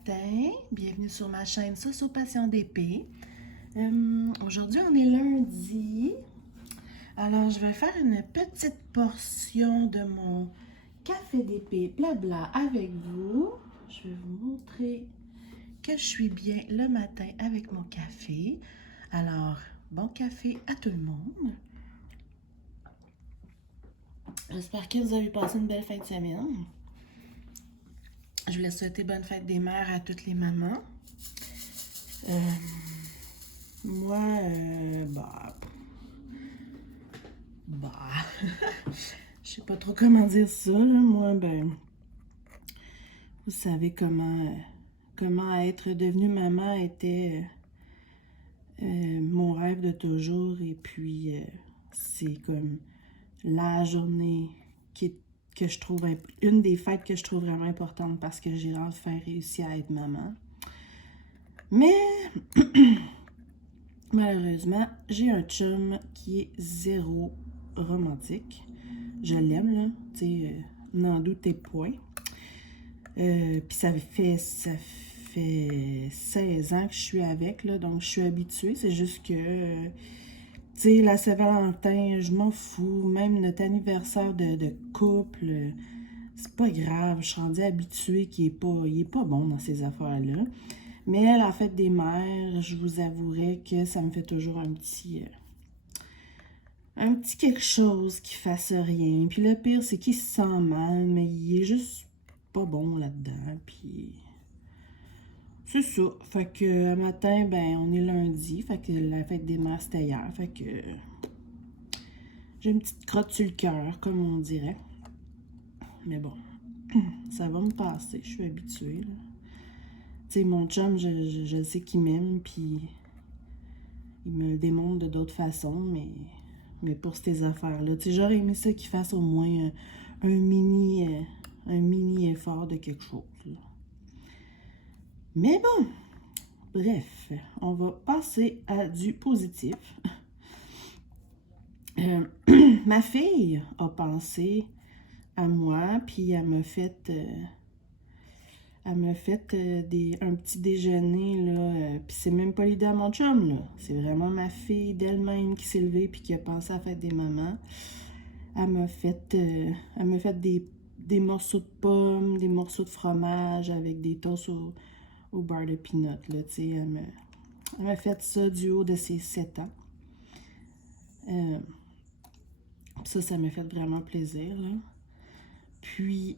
matin, bienvenue sur ma chaîne Soso Passion d'épée. Aujourd'hui on est lundi, alors je vais faire une petite portion de mon café d'épée blabla avec vous. Je vais vous montrer que je suis bien le matin avec mon café. Alors, bon café à tout le monde. J'espère que vous avez passé une belle fin de semaine. Je voulais souhaiter bonne fête des mères à toutes les mamans. Moi, je sais pas trop comment dire ça, là. Moi, vous savez comment être devenue maman était mon rêve de toujours. Et puis, c'est comme la journée que je trouve, une des fêtes que je trouve vraiment importante parce que j'ai enfin réussi à être maman. Mais, malheureusement, j'ai un chum qui est zéro romantique. Je l'aime, là, tu sais, n'en doutez point. Puis ça fait 16 ans que je suis avec, là, donc je suis habituée. C'est juste que, tu sais, la Saint-Valentin, je m'en fous. Même notre anniversaire de couple, c'est pas grave. Je suis rendue habituée qu'il est pas bon dans ces affaires-là. Mais la fête des mères, je vous avouerai que ça me fait toujours un petit quelque chose qui fasse rien. Puis le pire, c'est qu'il se sent mal, mais il est juste pas bon là-dedans. Puis c'est ça. Fait que matin, on est lundi. Fait que la fête des mères, c'était hier. Fait que j'ai une petite crotte sur le cœur, comme on dirait. Mais bon, ça va me passer. Je suis habituée, là. Tu sais, mon chum, je sais qu'il m'aime, puis il me le démontre de d'autres façons, mais pour ces affaires-là, tu sais, j'aurais aimé ça qu'il fasse au moins un mini effort de quelque chose, là. Mais bon, bref, on va passer à du positif. Ma fille a pensé à moi, puis elle m'a fait... un petit déjeuner, là. Puis c'est même pas l'idée à mon chum, là. C'est vraiment ma fille d'elle-même qui s'est levée puis qui a pensé à la fête des mamans. Elle m'a fait des morceaux de pommes, des morceaux de fromage avec des toasts au beurre de peanut, là, tu sais. Elle m'a fait ça du haut de ses 7 ans. Ça m'a fait vraiment plaisir, là. Puis,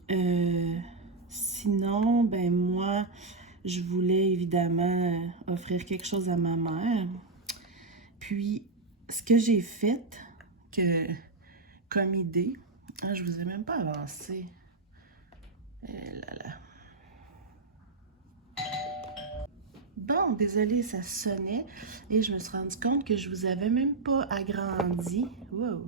sinon, moi, je voulais évidemment offrir quelque chose à ma mère. Puis, ce que j'ai fait comme idée, je vous ai même pas avancé. Là là. Bon, désolée, ça sonnait et je me suis rendu compte que je vous avais même pas agrandi. Wow!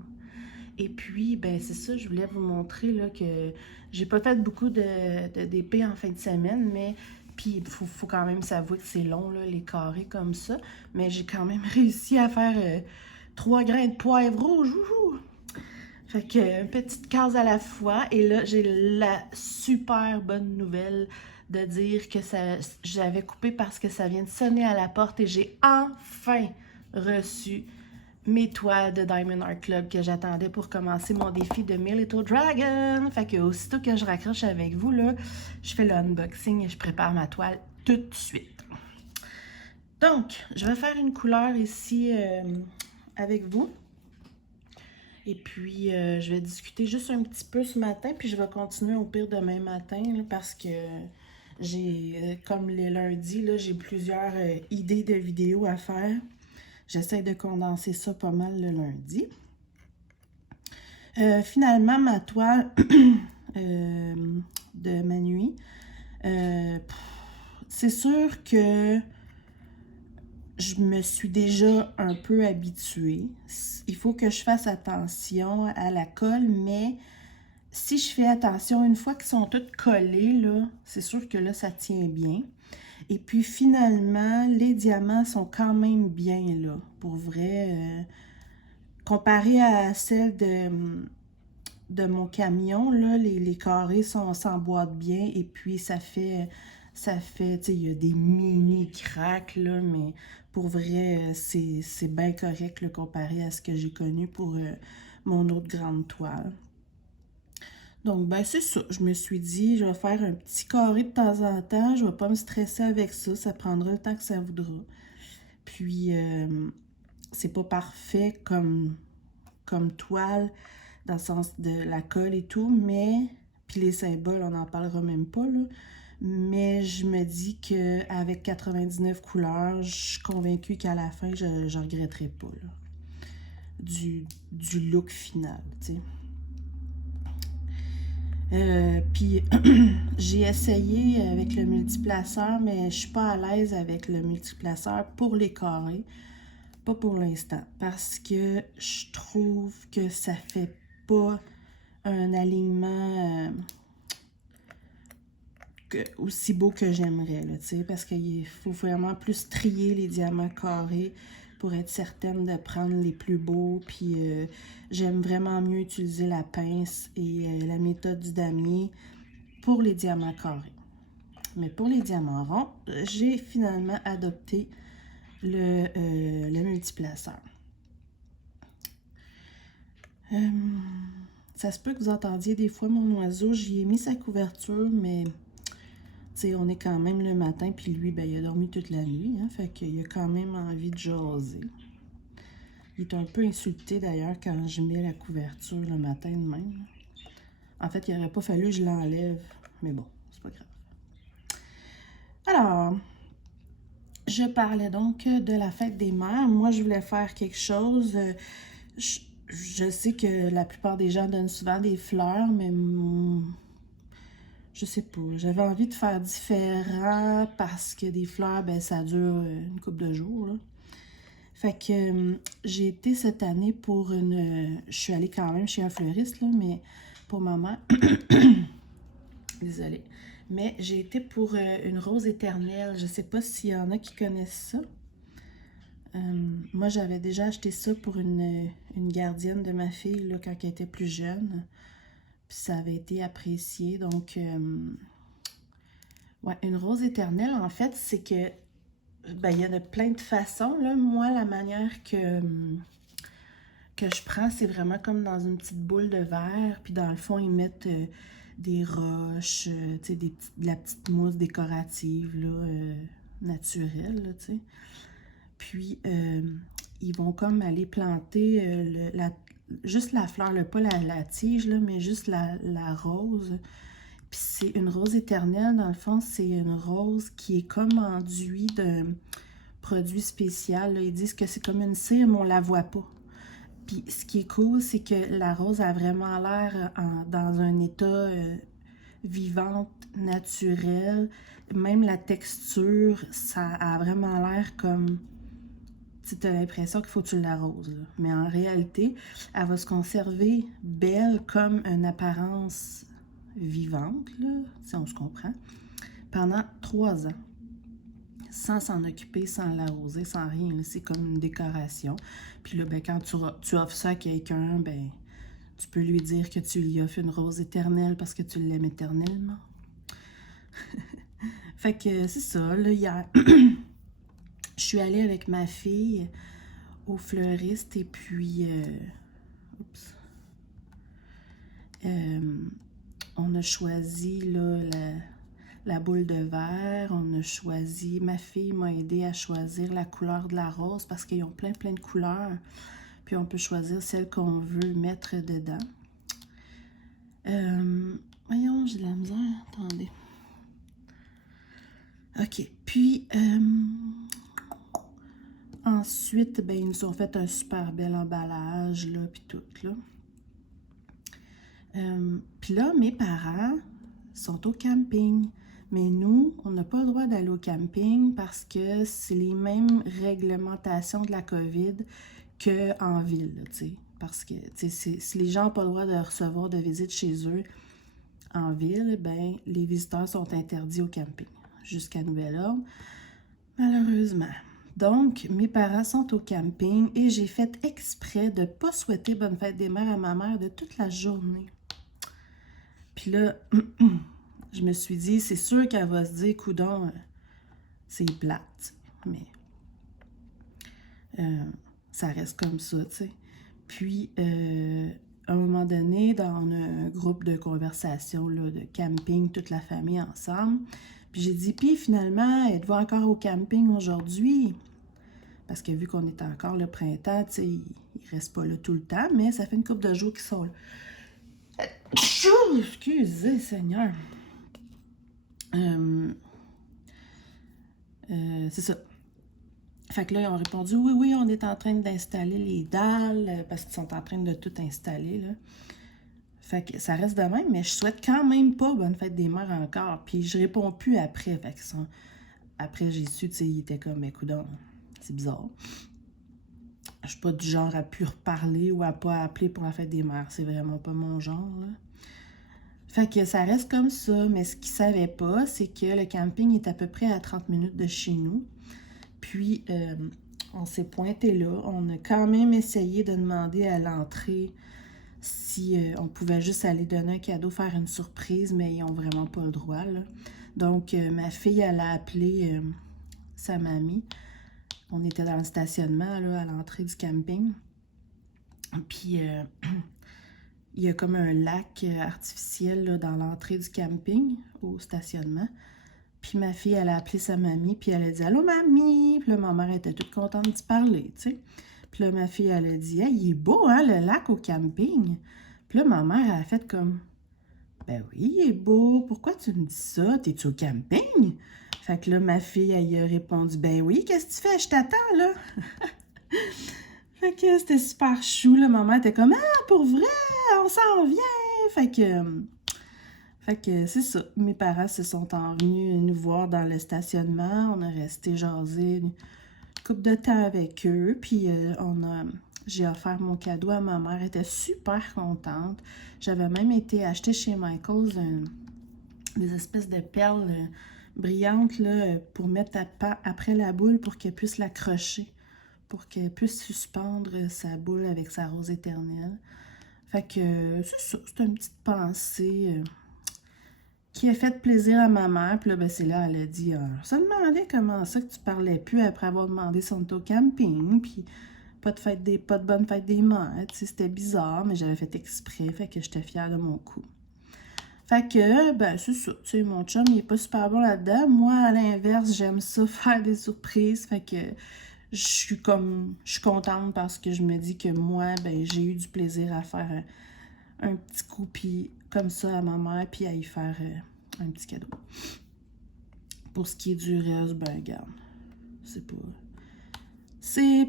Et puis, c'est ça, je voulais vous montrer là, que j'ai pas fait beaucoup d'épées en fin de semaine, mais puis il faut quand même s'avouer que c'est long, là, les carrés comme ça. Mais j'ai quand même réussi à faire 3 grains de poivre rouge. Wouhou! Fait que une petite case à la fois. Et là, j'ai la super bonne nouvelle de dire que j'avais coupé parce que ça vient de sonner à la porte et j'ai enfin reçu mes toiles de Diamond Art Club que j'attendais pour commencer mon défi de Me Little Dragon. Fait que aussitôt que je raccroche avec vous, là, je fais le unboxing et je prépare ma toile tout de suite. Donc, je vais faire une couleur ici avec vous. Et puis, je vais discuter juste un petit peu ce matin, puis je vais continuer au pire demain matin, là, parce que j'ai, comme les lundis, là, j'ai plusieurs idées de vidéos à faire. J'essaie de condenser ça pas mal le lundi. Finalement, ma toile de ma nuit, c'est sûr que je me suis déjà un peu habituée. Il faut que je fasse attention à la colle, mais si je fais attention, une fois qu'ils sont toutes collées, là, c'est sûr que là, ça tient bien. Et puis finalement, les diamants sont quand même bien là, pour vrai. Comparé à celle de mon camion, là, les carrés s'emboîtent bien et puis ça fait Ça fait, tu sais, il y a des mini cracks, là, mais pour vrai, c'est bien correct là, comparé à ce que j'ai connu pour mon autre grande toile. Donc, ben, c'est ça. Je me suis dit, je vais faire un petit carré de temps en temps. Je vais pas me stresser avec ça. Ça prendra le temps que ça voudra. Puis, c'est pas parfait comme toile, dans le sens de la colle et tout, mais, puis les symboles, on n'en parlera même pas, là. Mais je me dis qu'avec 99 couleurs, je suis convaincue qu'à la fin, je ne regretterai pas, là, du look final, tu sais. Puis j'ai essayé avec le multiplaceur, mais je suis pas à l'aise avec le multiplaceur pour les carrés. Pas pour l'instant, parce que je trouve que ça fait pas un alignement aussi beau que j'aimerais, tu sais, parce qu'il faut vraiment plus trier les diamants carrés pour être certaine de prendre les plus beaux, puis j'aime vraiment mieux utiliser la pince et la méthode du damier pour les diamants carrés. Mais pour les diamants ronds, j'ai finalement adopté le multiplaceur. Ça se peut que vous entendiez des fois mon oiseau. J'y ai mis sa couverture, mais on est quand même le matin, puis lui, ben, il a dormi toute la nuit, hein, fait qu'il a quand même envie de jaser. Il est un peu insulté d'ailleurs quand je mets la couverture le matin de même. En fait, il n'aurait pas fallu que je l'enlève, mais bon, c'est pas grave. Alors, je parlais donc de la fête des mères. Moi, je voulais faire quelque chose. Je sais que la plupart des gens donnent souvent des fleurs, mais je sais pas. J'avais envie de faire différent parce que des fleurs, ben ça dure une couple de jours, là. Fait que j'ai été cette année pour une... je suis allée quand même chez un fleuriste, là, mais pour maman... Désolée. Mais j'ai été pour une rose éternelle. Je sais pas s'il y en a qui connaissent ça. Moi, j'avais déjà acheté ça pour une gardienne de ma fille là, quand elle était plus jeune. Puis ça avait été apprécié. Donc, ouais, une rose éternelle, en fait, c'est que ben, il y en a plein de façons. Là. Moi, la manière que je prends, c'est vraiment comme dans une petite boule de verre. Puis dans le fond, ils mettent des roches, de la petite mousse décorative, là, naturelle, là, tu sais. Puis, ils vont comme aller planter juste la fleur, là, pas la tige, là, mais juste la rose. Puis c'est une rose éternelle, dans le fond, c'est une rose qui est comme enduit d'un produit spécial. Là. Ils disent que c'est comme une cire, mais on la voit pas. Puis ce qui est cool, c'est que la rose a vraiment l'air dans un état vivante, naturel. Même la texture, ça a vraiment l'air comme... Tu as l'impression qu'il faut que tu l'arroses. Mais en réalité, elle va se conserver belle comme une apparence vivante, là, si on se comprend, pendant 3 ans. Sans s'en occuper, sans l'arroser, sans rien. C'est comme une décoration. Puis là, ben, quand tu offres ça à quelqu'un, ben, tu peux lui dire que tu lui offres une rose éternelle parce que tu l'aimes éternellement. Fait que c'est ça, là, hier, je suis allée avec ma fille au fleuriste et puis, oups, on a choisi là, la boule de verre, on a choisi, ma fille m'a aidé à choisir la couleur de la rose parce qu'ils ont plein de couleurs, puis on peut choisir celle qu'on veut mettre dedans. Voyons, j'ai de la misère, attendez. OK, puis ensuite, ben, ils nous ont fait un super bel emballage, là, puis tout, là. Puis là, mes parents sont au camping. Mais nous, on n'a pas le droit d'aller au camping parce que c'est les mêmes réglementations de la COVID qu'en ville, tu sais. Parce que, tu sais, si les gens n'ont pas le droit de recevoir de visite chez eux en ville, ben les visiteurs sont interdits au camping jusqu'à nouvel ordre, malheureusement. Donc, mes parents sont au camping et j'ai fait exprès de ne pas souhaiter bonne fête des mères à ma mère de toute la journée. Puis là, je me suis dit, c'est sûr qu'elle va se dire, coudonc, c'est plate, mais ça reste comme ça, tu sais. Puis, à un moment donné, dans un groupe de conversation, là, de camping, toute la famille ensemble, puis j'ai dit, puis finalement, êtes-vous encore au camping aujourd'hui? Parce que vu qu'on est encore le printemps, tu sais, ils restent pas là tout le temps, mais ça fait une couple de jours qu'ils sont là. Excusez, Seigneur. C'est ça. Fait que là, ils ont répondu, oui, oui, on est en train d'installer les dalles, parce qu'ils sont en train de tout installer, là. Fait que ça reste de même, mais je souhaite quand même pas bonne fête des mères encore. Puis je réponds plus après. Fait que après, j'ai su, tu sais, il était comme, écoute, c'est bizarre. Je suis pas du genre à plus reparler ou à pas appeler pour la fête des mères. C'est vraiment pas mon genre, là. Fait que ça reste comme ça, mais ce qu'ils savaient pas, c'est que le camping est à peu près à 30 minutes de chez nous. Puis, on s'est pointé là. On a quand même essayé de demander à l'entrée si on pouvait juste aller donner un cadeau, faire une surprise, mais ils n'ont vraiment pas le droit, là. Donc, ma fille, elle a appelé sa mamie. On était dans le stationnement, là, à l'entrée du camping. Puis, il y a comme un lac artificiel là, dans l'entrée du camping, au stationnement. Puis ma fille, elle a appelé sa mamie, puis elle a dit « Allô, mamie! » Puis là, ma mère était toute contente d'y parler, tu sais. Puis là, ma fille, elle a dit « Hey, il est beau, hein, le lac au camping? » Puis là, ma mère, elle a fait comme « Ben oui, il est beau. Pourquoi tu me dis ça? T'es-tu au camping? » Fait que là, ma fille, elle a répondu « Ben oui, qu'est-ce que tu fais? Je t'attends, là. » Fait que c'était super chou, là. Maman était comme « Ah, pour vrai? On s'en vient! » Fait que c'est ça. Mes parents se sont venus nous voir dans le stationnement. On a resté jaser une couple de temps avec eux. Puis j'ai offert mon cadeau à ma mère. Elle était super contente. J'avais même été acheter chez Michaels des espèces de perles brillantes là, pour mettre après la boule pour qu'elle puisse l'accrocher. Pour qu'elle puisse suspendre sa boule avec sa rose éternelle. Fait que c'est ça. C'est une petite pensée qui a fait plaisir à ma mère. Puis là, ben, c'est là, elle a dit, je me demandais comment ça que tu parlais plus après avoir demandé son au camping, puis pas de bonne fête des mères. Tu sais, c'était bizarre, mais j'avais fait exprès, fait que j'étais fière de mon coup. Fait que, ben, c'est ça. Tu sais, mon chum, il est pas super bon là-dedans. Moi, à l'inverse, j'aime ça, faire des surprises. Fait que je suis contente parce que je me dis que moi, ben, j'ai eu du plaisir à faire un petit coup, puis comme ça à ma mère, puis à y faire un petit cadeau. Pour ce qui est du reste, ben regarde, c'est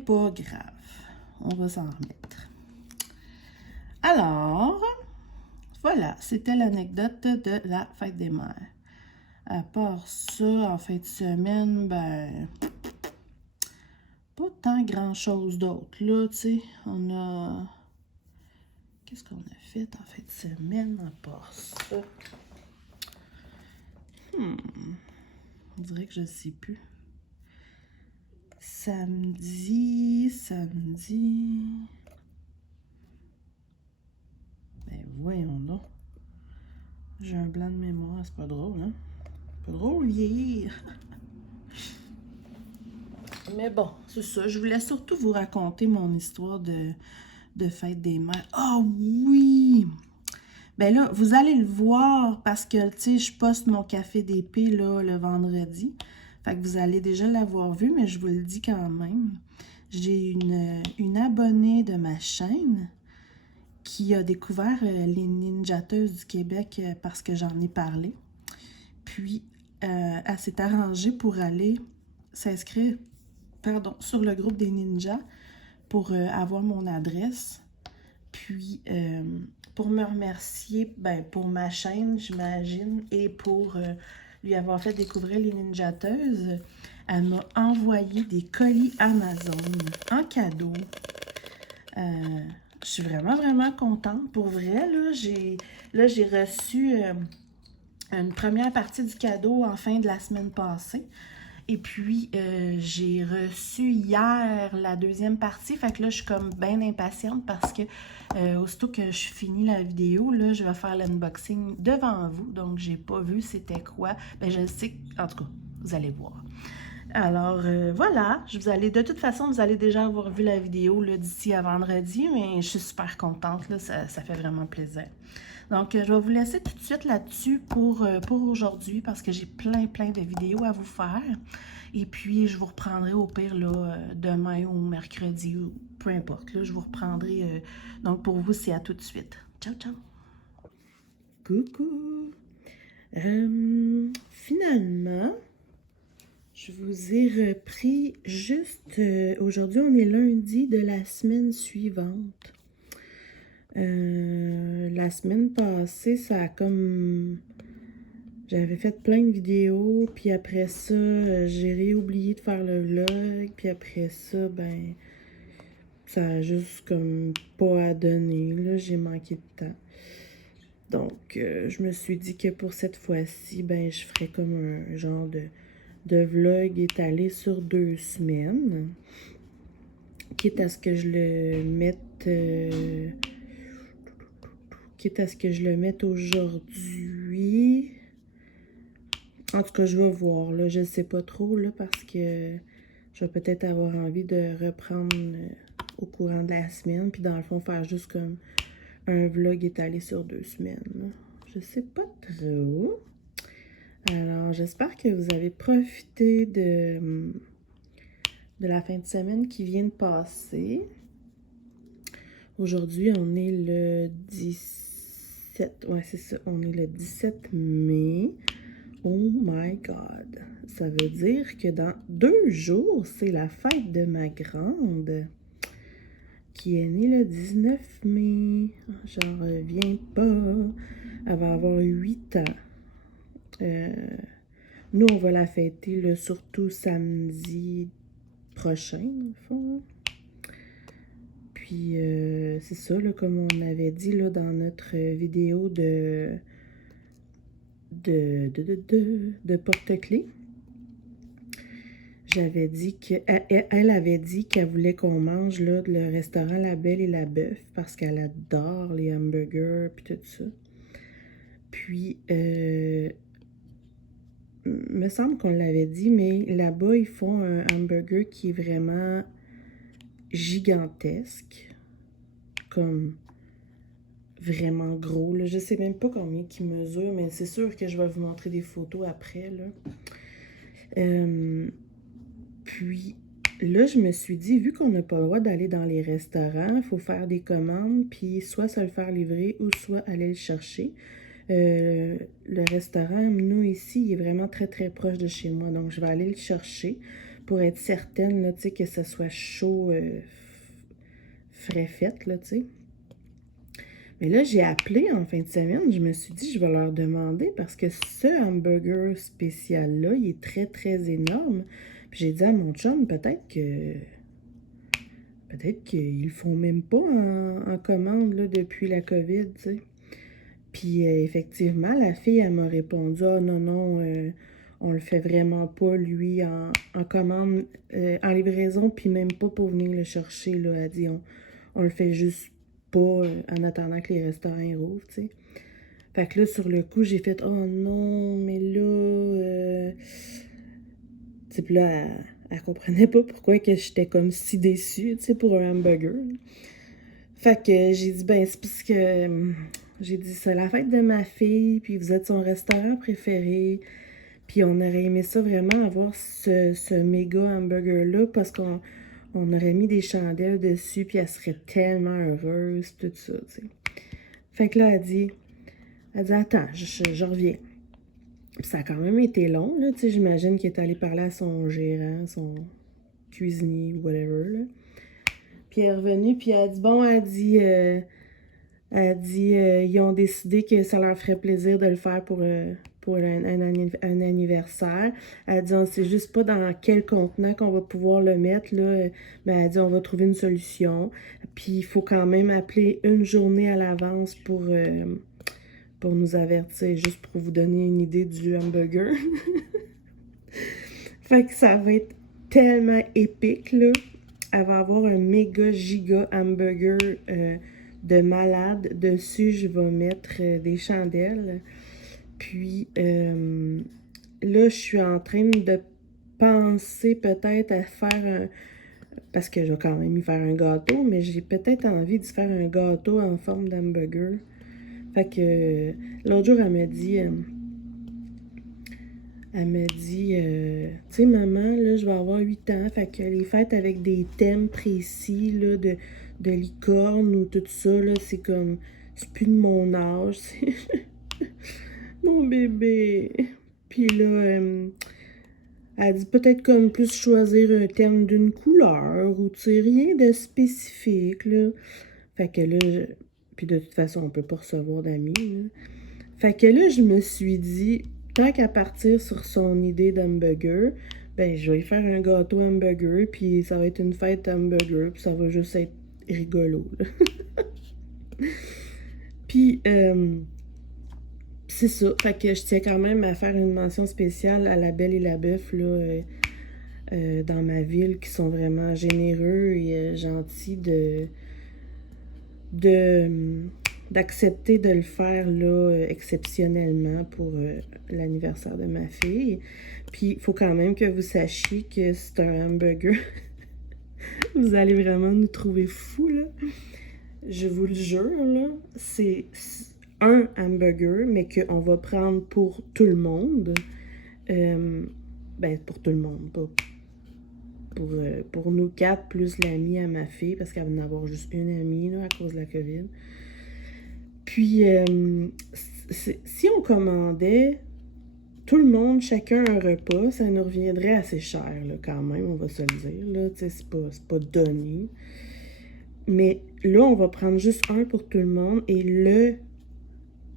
pas grave. On va s'en remettre. Alors, voilà, c'était l'anecdote de la fête des mères. À part ça, en fin de semaine, ben, pas tant grand-chose d'autre. Là, tu sais, on a... Qu'est-ce qu'on a fait en fin de semaine à part ça? On dirait que je ne sais plus. Samedi... Ben voyons donc. J'ai un blanc de mémoire, c'est pas drôle, hein? Pas drôle, vieillir. Mais bon, c'est ça. Je voulais surtout vous raconter mon histoire de fête des mères. Ah oui! Ben là, vous allez le voir parce que, tu sais, je poste mon café d'épée, là, le vendredi. Fait que vous allez déjà l'avoir vu, mais je vous le dis quand même. J'ai une abonnée de ma chaîne qui a découvert les ninjateuses du Québec parce que j'en ai parlé. Puis, elle s'est arrangée pour aller s'inscrire, sur le groupe des ninjas pour avoir mon adresse. Puis, pour me remercier, ben, pour ma chaîne, j'imagine, et pour lui avoir fait découvrir les ninjateuses, elle m'a envoyé des colis Amazon en cadeau. Je suis vraiment, vraiment contente. Pour vrai, là, j'ai reçu une première partie du cadeau en fin de la semaine passée. Et puis, j'ai reçu hier la deuxième partie. Fait que là, je suis comme bien impatiente parce que aussitôt que je finis la vidéo, là, je vais faire l'unboxing devant vous. Donc, j'ai pas vu c'était quoi. Ben, je sais, en tout cas, vous allez voir. Alors, voilà, de toute façon, vous allez déjà avoir vu la vidéo d'ici à vendredi, mais je suis super contente, là, ça fait vraiment plaisir. Donc, je vais vous laisser tout de suite là-dessus pour aujourd'hui parce que j'ai plein de vidéos à vous faire. Et puis, je vous reprendrai au pire là, demain ou mercredi ou peu importe. Là, je vous reprendrai. Donc, pour vous, c'est à tout de suite. Ciao, ciao! Coucou! Finalement, je vous ai repris juste... aujourd'hui, on est lundi de la semaine suivante. La semaine passée, ça a comme... J'avais fait plein de vidéos, puis après ça, j'ai réoublié de faire le vlog, puis après ça, ben, ça a juste comme pas à donner, là, j'ai manqué de temps. Donc, je me suis dit que pour cette fois-ci, ben, je ferais comme un genre de vlog étalé sur 2 semaines, quitte à ce que je le mette... quitte à ce que je le mette aujourd'hui. En tout cas, je vais voir, là, je ne sais pas trop, là, parce que je vais peut-être avoir envie de reprendre au courant de la semaine, puis dans le fond, faire juste comme un vlog étalé sur 2 semaines, là. Je sais pas trop. Alors, j'espère que vous avez profité de la fin de semaine qui vient de passer. Aujourd'hui, on est le 17, ouais, c'est ça, on est le 17 mai. Oh my God! Ça veut dire que dans 2 jours, c'est la fête de ma grande qui est née le 19 mai. J'en reviens pas. Elle va avoir 8 ans. Nous, on va la fêter là, surtout samedi prochain, dans le fond. Puis, c'est ça, là, comme on avait dit là, dans notre vidéo de porte-clés. J'avais dit qu'elle avait dit qu'elle voulait qu'on mange là, le restaurant La Belle et la Bœuf parce qu'elle adore les hamburgers puis tout ça. Puis, me semble qu'on l'avait dit, mais là-bas, ils font un hamburger qui est vraiment gigantesque. Comme vraiment gros, là. Je sais même pas combien il mesure, mais c'est sûr que je vais vous montrer des photos après, là. Puis là, je me suis dit, vu qu'on n'a pas le droit d'aller dans les restaurants, il faut faire des commandes, puis soit se le faire livrer ou soit aller le chercher. Le restaurant, nous, ici, il est vraiment très proche de chez moi, donc je vais aller le chercher pour être certaine, là, tu sais, que ça soit chaud, frais fait, là, tu sais. Mais là, j'ai appelé en fin de semaine, je me suis dit, je vais leur demander parce que ce hamburger spécial-là, il est très énorme. Puis j'ai dit à mon chum, peut-être qu'ils le font même pas en commande là, depuis la COVID, tu sais. Puis effectivement, la fille, elle m'a répondu, ah non, on le fait vraiment pas, lui, en commande, en livraison, puis même pas pour venir le chercher, là. Elle dit, on le fait juste pas en attendant que les restaurants rouvrent, tu sais. Fait que là, sur le coup, j'ai fait, oh non, mais là... Tu sais, puis là, elle comprenait pas pourquoi que j'étais comme si déçue, tu sais, pour un hamburger. Fait que j'ai dit, ben, c'est parce que... j'ai dit, c'est la fête de ma fille, puis vous êtes son restaurant préféré. Puis on aurait aimé ça vraiment, avoir ce méga hamburger-là, parce qu'on aurait mis des chandelles dessus, puis elle serait tellement heureuse, tout ça, tu sais. Fait que là, elle dit, attends, je reviens. Puis ça a quand même été long, là, tu sais, j'imagine qu'elle est allée parler à son gérant, son cuisinier, whatever, là. Puis elle est revenue, puis elle a dit, ils ont décidé que ça leur ferait plaisir de le faire pour un anniversaire. Elle dit, on ne sait juste pas dans quel contenant qu'on va pouvoir le mettre, là. Mais elle dit, on va trouver une solution. Puis il faut quand même appeler une journée à l'avance pour nous avertir, juste pour vous donner une idée du hamburger. Fait que ça va être tellement épique, là. Elle va avoir un méga giga hamburger de malade. Dessus, je vais mettre des chandelles. Puis là, je suis en train de penser peut-être à faire un... Parce que je vais quand même y faire un gâteau, mais j'ai peut-être envie de faire un gâteau en forme d'hamburger. Fait que l'autre jour, elle m'a dit, tu sais, maman, là, je vais avoir 8 ans, fait que les fêtes avec des thèmes précis, là, de licorne ou tout ça, là, c'est comme, c'est plus de mon âge, c'est mon bébé. Puis là, elle dit peut-être comme plus choisir un thème d'une couleur ou, tu sais, rien de spécifique, là. Fait que là, puis de toute façon, on peut pas recevoir d'amis, là. Fait que là, je me suis dit, tant qu'à partir sur son idée d'hamburger, ben, je vais y faire un gâteau hamburger, puis ça va être une fête hamburger, puis ça va juste être rigolo, là. Puis, c'est ça. Fait que je tiens quand même à faire une mention spéciale à la Belle et la Bœuf, là, dans ma ville, qui sont vraiment généreux et gentils d'accepter de le faire là exceptionnellement pour l'anniversaire de ma fille. Puis il faut quand même que vous sachiez que c'est un hamburger. Vous allez vraiment nous trouver fous, là. Je vous le jure, là, c'est un hamburger, mais qu'on va prendre pour tout le monde. Ben, pour tout le monde, pas pour nous 4, plus l'amie à ma fille, parce qu'elle va en avoir juste une amie, là, à cause de la COVID. Puis, si on commandait tout le monde, chacun un repas, ça nous reviendrait assez cher, là, quand même, on va se le dire, là, tu sais, c'est pas donné. Mais là, on va prendre juste un pour tout le monde, et le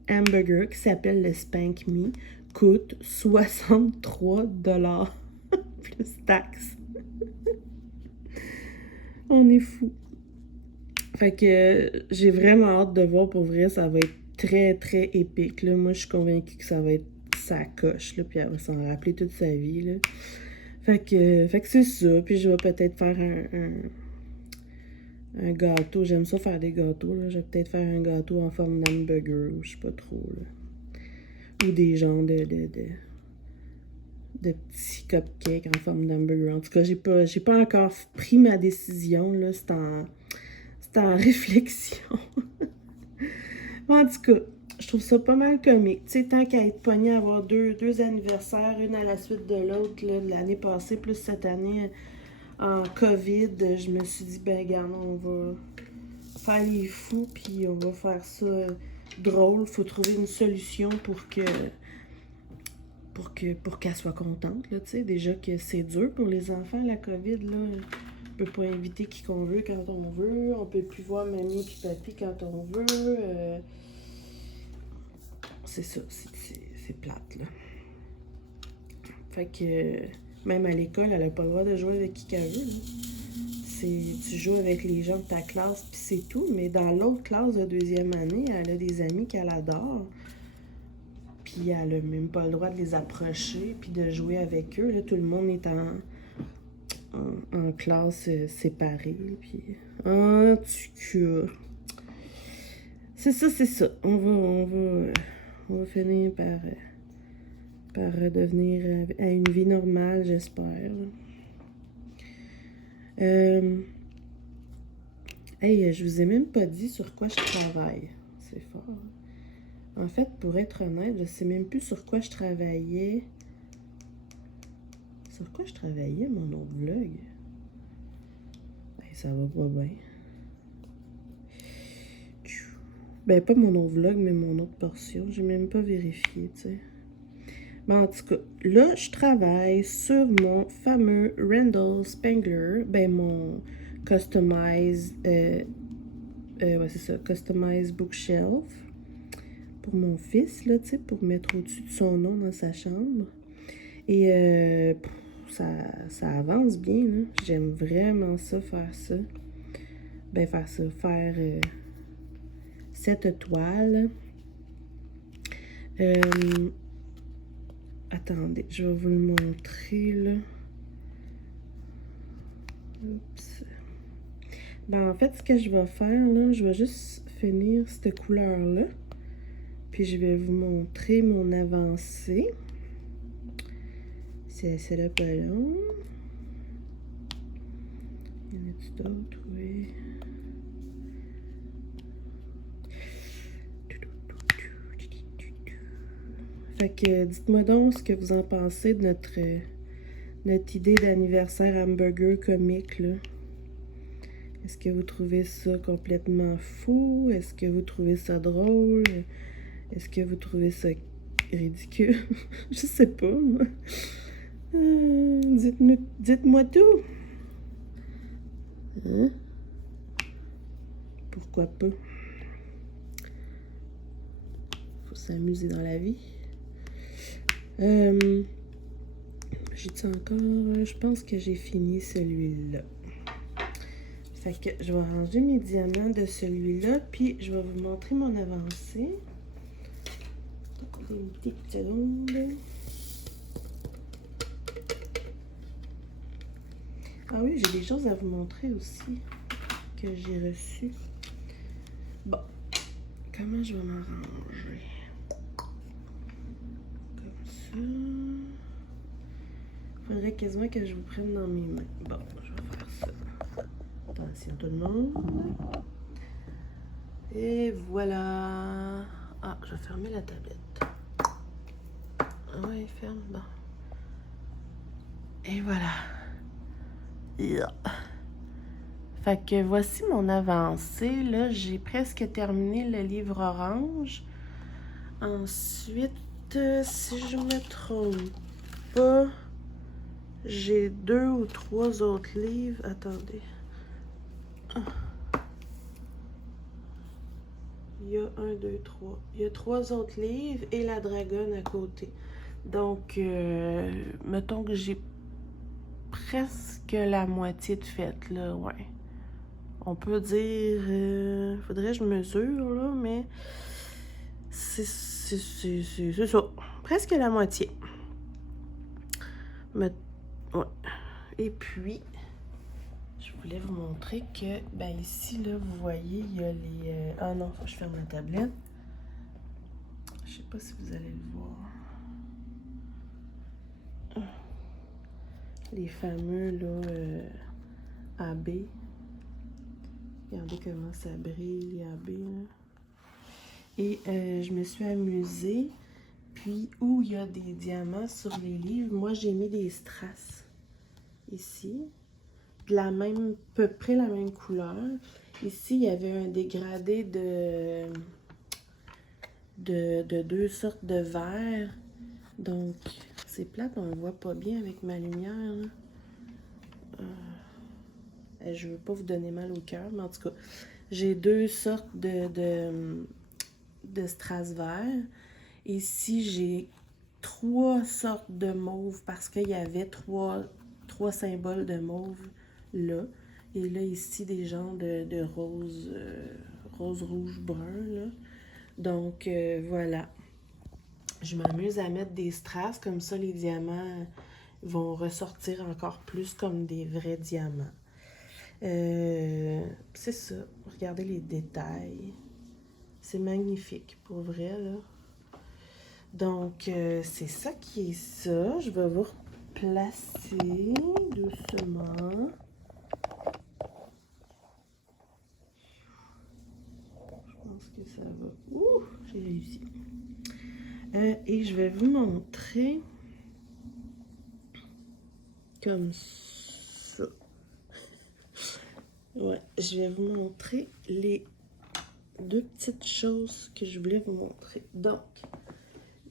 hamburger, qui s'appelle le Spank Me, coûte 63 $ plus taxes. On est fou. Fait que j'ai vraiment hâte de voir, pour vrai, ça va être très, très épique, là. Moi, je suis convaincue que ça va être sa coche, là, puis elle va s'en rappeler toute sa vie, là. Fait que c'est ça. Puis je vais peut-être faire un gâteau. J'aime ça faire des gâteaux, là. Je vais peut-être faire un gâteau en forme d'hamburger, ou je sais pas trop, là. Ou des genres de petits cupcakes en forme d'hamburger. En tout cas, j'ai pas encore pris ma décision, là. C'est en réflexion. En tout cas, je trouve ça pas mal comique. Tu sais, tant qu'à être pogné à avoir deux anniversaires, une à la suite de l'autre, l'année passée, plus cette année, en COVID, je me suis dit, ben, regarde, on va faire les fous, puis on va faire ça drôle. Faut trouver une solution pour qu'elle soit contente, là, tu sais. Déjà que c'est dur pour les enfants, la COVID, là. On peut pas inviter qui qu'on veut quand on veut. On peut plus voir mamie et papy quand on veut. C'est ça, c'est plate, là. Fait que même à l'école, elle a pas le droit de jouer avec qui qu'elle veut, là. Tu joues avec les gens de ta classe, puis c'est tout. Mais dans l'autre classe de deuxième année, elle a des amis qu'elle adore. Puis elle a même pas le droit de les approcher, puis de jouer avec eux. Là, tout le monde est en classe séparée. Puis, en tout cas, c'est ça. On va finir par redevenir à une vie normale, j'espère. Hey, je vous ai même pas dit sur quoi je travaille. C'est fort. En fait, pour être honnête, je sais même plus sur quoi je travaillais. Sur quoi je travaillais, mon autre vlog? Ben, ça va pas bien. Ben, pas mon autre vlog, mais mon autre portion. J'ai même pas vérifié, tu sais. Mais en tout cas, là, je travaille sur mon fameux Randall Spangler. Ben, mon Customize... ouais, c'est ça. Customize Bookshelf. Pour mon fils, là, tu sais, pour mettre au-dessus de son nom dans sa chambre. Et ça avance bien, là. J'aime vraiment ça, faire ça. Ben, faire 7 toiles. Attendez, je vais vous le montrer, là. Oups. Ben, en fait, ce que je vais faire, là, je vais juste finir cette couleur-là. Puis je vais vous montrer mon avancée. C'est là pas long. Y en a-tu d'autres? Oui. Fait que dites-moi donc ce que vous en pensez de notre idée d'anniversaire hamburger comique, là. Est-ce que vous trouvez ça complètement fou? Est-ce que vous trouvez ça drôle? Est-ce que vous trouvez ça ridicule? Je sais pas, moi. Dites-moi tout. Hein? Pourquoi pas? Faut s'amuser dans la vie. J'ai dit encore, je pense que j'ai fini celui-là. Fait que je vais ranger mes diamants de celui-là, puis je vais vous montrer mon avancée. Une petite seconde. Ah oui, j'ai des choses à vous montrer aussi que j'ai reçues. Bon, comment je vais m'arranger? Comme ça. Faudrait quasiment que je vous prenne dans mes mains. Bon, je vais faire ça. Attention tout le monde. Et voilà. Ah, je vais fermer la tablette. Ah oui, ferme. Bon. Et voilà. Yeah. Fait que voici mon avancée. Là, j'ai presque terminé le livre orange. Ensuite, si je me trompe pas, j'ai 2 ou 3 autres livres. Attendez. Il y a 1, 2, 3. Il y a 3 autres livres et la dragonne à côté. Donc, mettons que j'ai presque la moitié de faite, là, ouais. On peut dire, faudrait que je mesure, là, mais c'est ça, presque la moitié. Mais, ouais. Et puis, je voulais vous montrer que, ben ici, là, vous voyez, il y a les... ah non, faut que je ferme la tablette. Je sais pas si vous allez le voir. Les fameux, là, AB. Regardez comment ça brille, les AB, là. Et je me suis amusée. Puis, où il y a des diamants sur les livres, moi, j'ai mis des strass ici. De la même, à peu près la même couleur. Ici, il y avait un dégradé de 2 sortes de verre. Donc, c'est plate, on ne voit pas bien avec ma lumière. Je ne veux pas vous donner mal au cœur, mais en tout cas, j'ai 2 sortes de strass vert. Ici, j'ai 3 sortes de mauve parce qu'il y avait 3 symboles de mauve là. Et là, ici, des genres de rose, rose, rouge, brun, là. Donc, voilà. Je m'amuse à mettre des strass, comme ça, les diamants vont ressortir encore plus comme des vrais diamants. C'est ça. Regardez les détails. C'est magnifique, pour vrai, là. Donc, c'est ça qui est ça. Je vais vous replacer doucement. Je pense que ça va. Ouh, j'ai réussi. Et je vais vous montrer comme ça. Ouais, je vais vous montrer les 2 petites choses que je voulais vous montrer. Donc,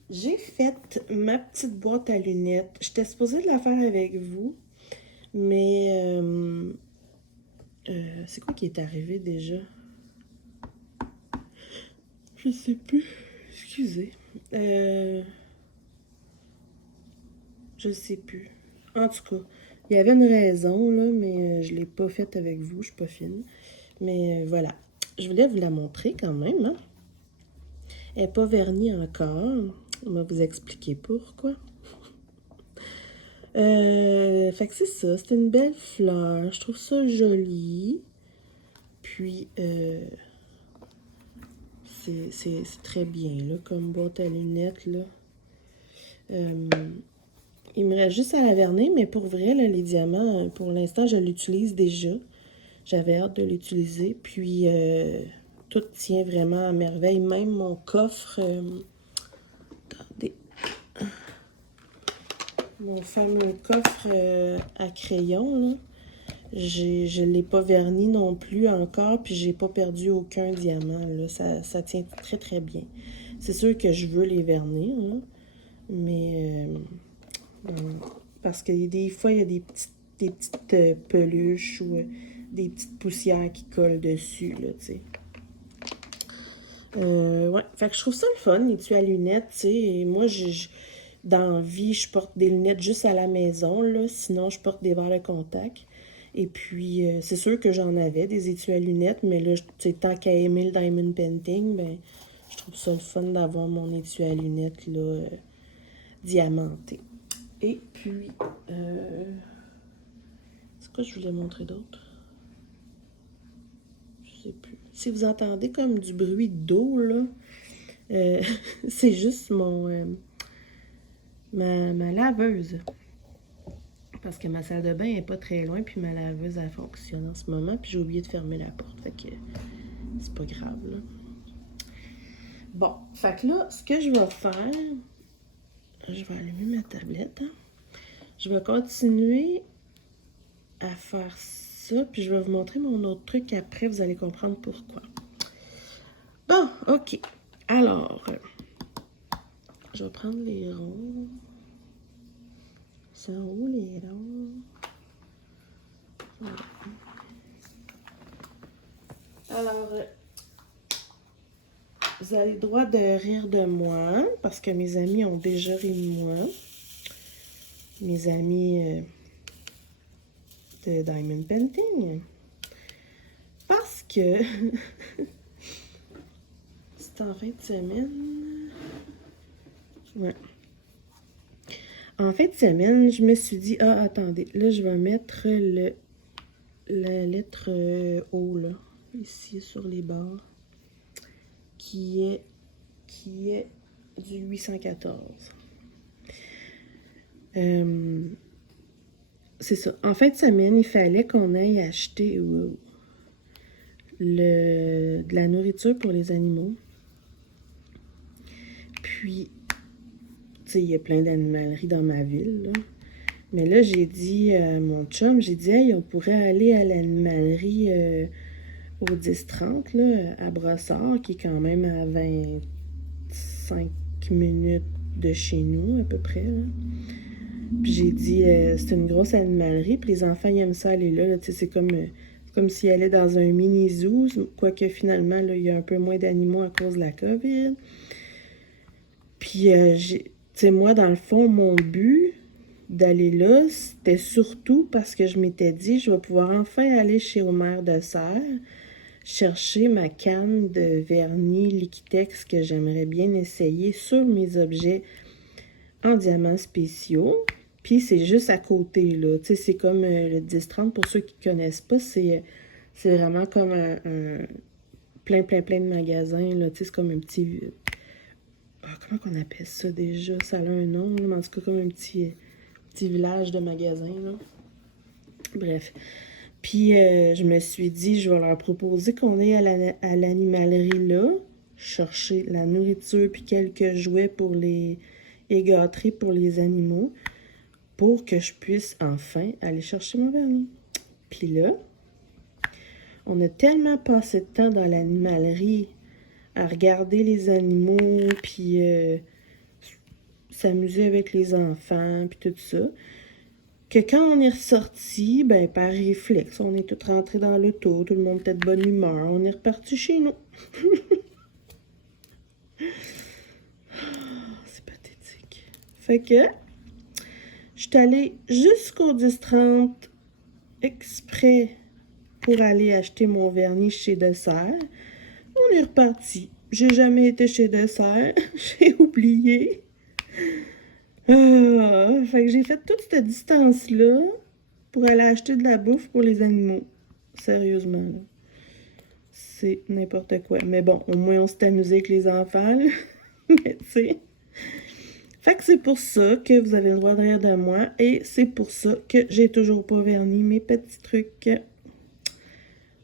j'ai fait ma petite boîte à lunettes. J'étais supposée de la faire avec vous, mais c'est quoi qui est arrivé déjà? Je sais plus. Excusez. Je sais plus. En tout cas, il y avait une raison, là, mais je ne l'ai pas faite avec vous. Je suis pas fine. Mais voilà. Je voulais vous la montrer quand même. Hein? Elle n'est pas vernie encore. On va vous expliquer pourquoi. Fait que c'est ça, c'est une belle fleur. Je trouve ça joli. Puis, c'est très bien, là, comme boîte à lunettes, là. Il me reste juste à la vernir, mais pour vrai, là, les diamants, pour l'instant, je l'utilise déjà. J'avais hâte de l'utiliser. Puis, tout tient vraiment à merveille. Même mon coffre, attendez, mon fameux coffre à crayon, là, je ne l'ai pas verni non plus encore, puis j'ai pas perdu aucun diamant, là. Ça tient très, très bien. C'est sûr que je veux les vernir, là, mais parce que des fois, il y a des petites peluches ou des petites poussières qui collent dessus, là, tu sais. Ouais, fait que je trouve ça le fun, les tuiles à lunettes, tu sais. Et moi, dans la vie, je porte des lunettes juste à la maison, là. Sinon, je porte des verres de contact. Et puis, c'est sûr que j'en avais des étuis à lunettes, mais là, tu sais, tant qu'à aimer le diamond painting, ben, je trouve ça le fun d'avoir mon étui à lunettes, là, diamanté. Et puis, c'est quoi je voulais montrer d'autre? Je sais plus. Si vous entendez comme du bruit d'eau, là, c'est juste ma laveuse. Parce que ma salle de bain n'est pas très loin, puis ma laveuse, elle fonctionne en ce moment, puis j'ai oublié de fermer la porte, fait que c'est pas grave, là. Bon, fait que là, ce que je vais faire, je vais allumer ma tablette, hein. Je vais continuer à faire ça, puis je vais vous montrer mon autre truc après, vous allez comprendre pourquoi. Bon, ok. Alors, je vais prendre les ronds. Ils sont où les ronds? Voilà. Alors, vous avez le droit de rire de moi, parce que mes amis ont déjà ri de moi. Mes amis de Diamond Painting. Parce que c'est en fin de semaine. Ouais. En fin de semaine, je me suis dit, ah, attendez, là, je vais mettre la lettre O, là, ici, sur les bords, qui est du 814. C'est ça. En fin de semaine, il fallait qu'on aille acheter de la nourriture pour les animaux. Puis, tu sais, il y a plein d'animaleries dans ma ville, là. Mais là, j'ai dit à mon chum, j'ai dit, hey, on pourrait aller à l'animalerie au 10-30, là, à Brossard, qui est quand même à 25 minutes de chez nous, à peu près, là. Puis j'ai dit, c'est une grosse animalerie, puis les enfants, ils aiment ça aller là, tu sais, c'est comme s'ils allaient dans un mini-zoo, quoique finalement, là, il y a un peu moins d'animaux à cause de la COVID. Puis, tu sais, moi, dans le fond, mon but d'aller là, c'était surtout parce que je m'étais dit, je vais pouvoir enfin aller chez Omer de Serre, chercher ma canne de vernis Liquitex que j'aimerais bien essayer sur mes objets en diamants spéciaux. Puis c'est juste à côté, là. Tu sais, c'est comme le 10-30, pour ceux qui ne connaissent pas, c'est vraiment comme un plein de magasins, là. Tu sais, c'est comme un petit... comment qu'on appelle ça déjà? Ça a un nom, mais en tout cas, comme un petit village de magasins, là. Bref. Puis, je me suis dit, je vais leur proposer qu'on aille à l'animalerie, là, chercher la nourriture puis quelques jouets pour les gâteries pour les animaux, pour que je puisse enfin aller chercher mon vernis. Puis là, on a tellement passé de temps dans l'animalerie à regarder les animaux, puis s'amuser avec les enfants, puis tout ça, que quand on est ressorti, ben par réflexe, on est tous rentrés dans l'auto, tout le monde était de bonne humeur, on est reparti chez nous. C'est pathétique. Fait que, je suis allée jusqu'au 10-30 exprès pour aller acheter mon vernis chez Dessert. On est reparti. J'ai jamais été chez Dessert. J'ai oublié. Fait que j'ai fait toute cette distance-là pour aller acheter de la bouffe pour les animaux. Sérieusement, là. C'est n'importe quoi. Mais bon, au moins on s'est amusé avec les enfants, là. Mais tu sais. Fait que c'est pour ça que vous avez le droit de rire de moi. Et c'est pour ça que j'ai toujours pas verni mes petits trucs.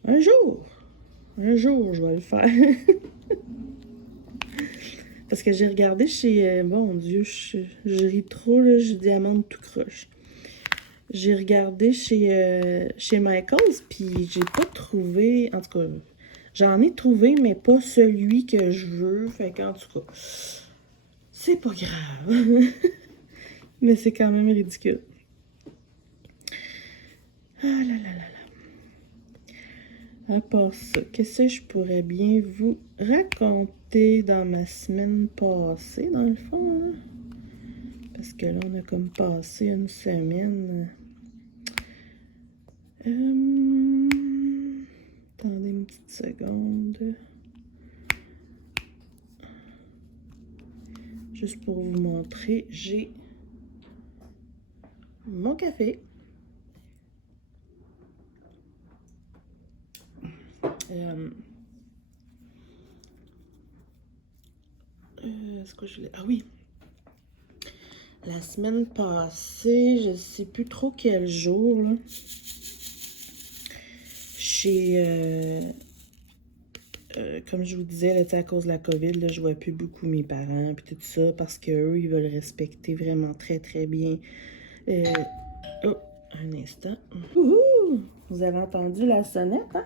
Un jour, je vais le faire. Parce que j'ai regardé chez... bon Dieu, je ris trop, là, j'ai diamant tout croche. J'ai regardé chez Michaels, puis j'ai pas trouvé... En tout cas, j'en ai trouvé, mais pas celui que je veux. Fait qu'en tout cas, c'est pas grave. Mais c'est quand même ridicule. Ah là là là là. À part ça, qu'est-ce que je pourrais bien vous raconter dans ma semaine passée, dans le fond, là? Parce que là, on a comme passé une semaine. Attendez une petite seconde. Juste pour vous montrer, j'ai mon café. Est-ce que je l'ai... Ah oui! La semaine passée, je sais plus trop quel jour, là. Comme je vous disais, là, à cause de la COVID, là, je vois plus beaucoup mes parents puis tout ça parce qu'eux, ils veulent respecter vraiment très, très bien. Oh, un instant. Ouhou! Vous avez entendu la sonnette, hein?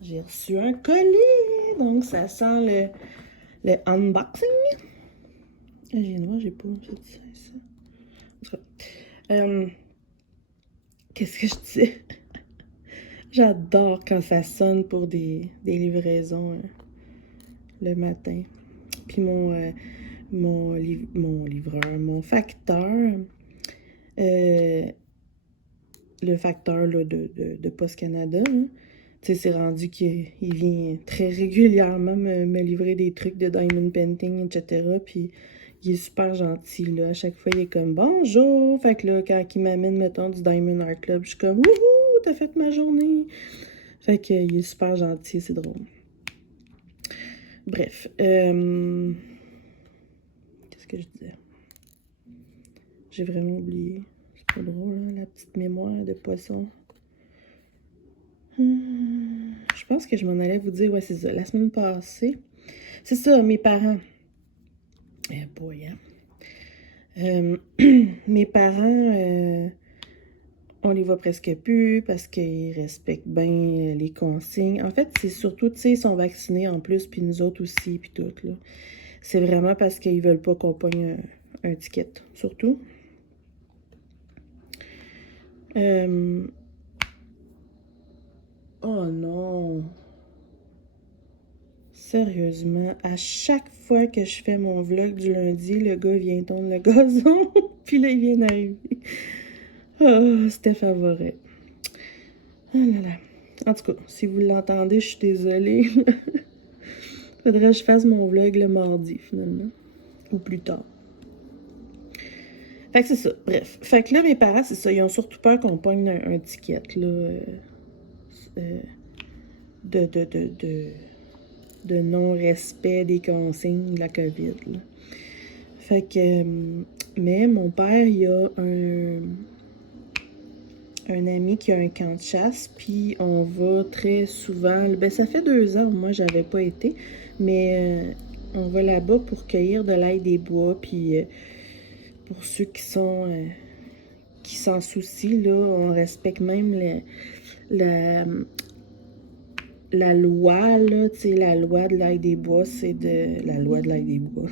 J'ai reçu un colis, donc ça sent le unboxing. J'ai noir, j'ai pas fait ça. Qu'est-ce que je disais? J'adore quand ça sonne pour des livraisons le matin. Puis mon livreur, mon facteur, le facteur là, de Post Canada, hein, tu sais, c'est rendu qu'il vient très régulièrement me livrer des trucs de diamond painting, etc. Puis il est super gentil, là. À chaque fois, il est comme « Bonjour! » Fait que là, quand il m'amène, mettons, du Diamond Art Club, je suis comme « Wouhou! T'as fait ma journée! » Fait qu'il est super gentil, c'est drôle. Bref. Qu'est-ce que je disais? J'ai vraiment oublié. C'est pas drôle, hein, la petite mémoire de poisson. Je pense que je m'en allais vous dire, ouais, c'est ça. La semaine passée, c'est ça, mes parents. Eh boy, hein? Mes parents, on les voit presque plus parce qu'ils respectent bien les consignes. En fait, c'est surtout, tu sais, ils sont vaccinés en plus, puis nous autres aussi, puis tout, là. C'est vraiment parce qu'ils veulent pas qu'on pogne un ticket, surtout. Oh non! Sérieusement, à chaque fois que je fais mon vlog du lundi, le gars vient tondre le gazon, puis là, il vient d'arriver. Oh, c'était favori. Oh là là. En tout cas, si vous l'entendez, je suis désolée. Faudrait que je fasse mon vlog le mardi, finalement. Ou plus tard. Fait que c'est ça. Bref. Fait que là, mes parents, c'est ça. Ils ont surtout peur qu'on pogne un ticket, là. De non-respect des consignes de la COVID, là. Fait que... mais mon père, il a un ami qui a un camp de chasse, puis on va très souvent... Ben, ça fait 2 ans, moi, j'avais pas été, mais on va là-bas pour cueillir de l'ail des bois, puis pour ceux qui s'en soucient, là, on respecte même la loi, là, tu sais, la loi de l'ail des bois, c'est de... La loi de l'ail des bois.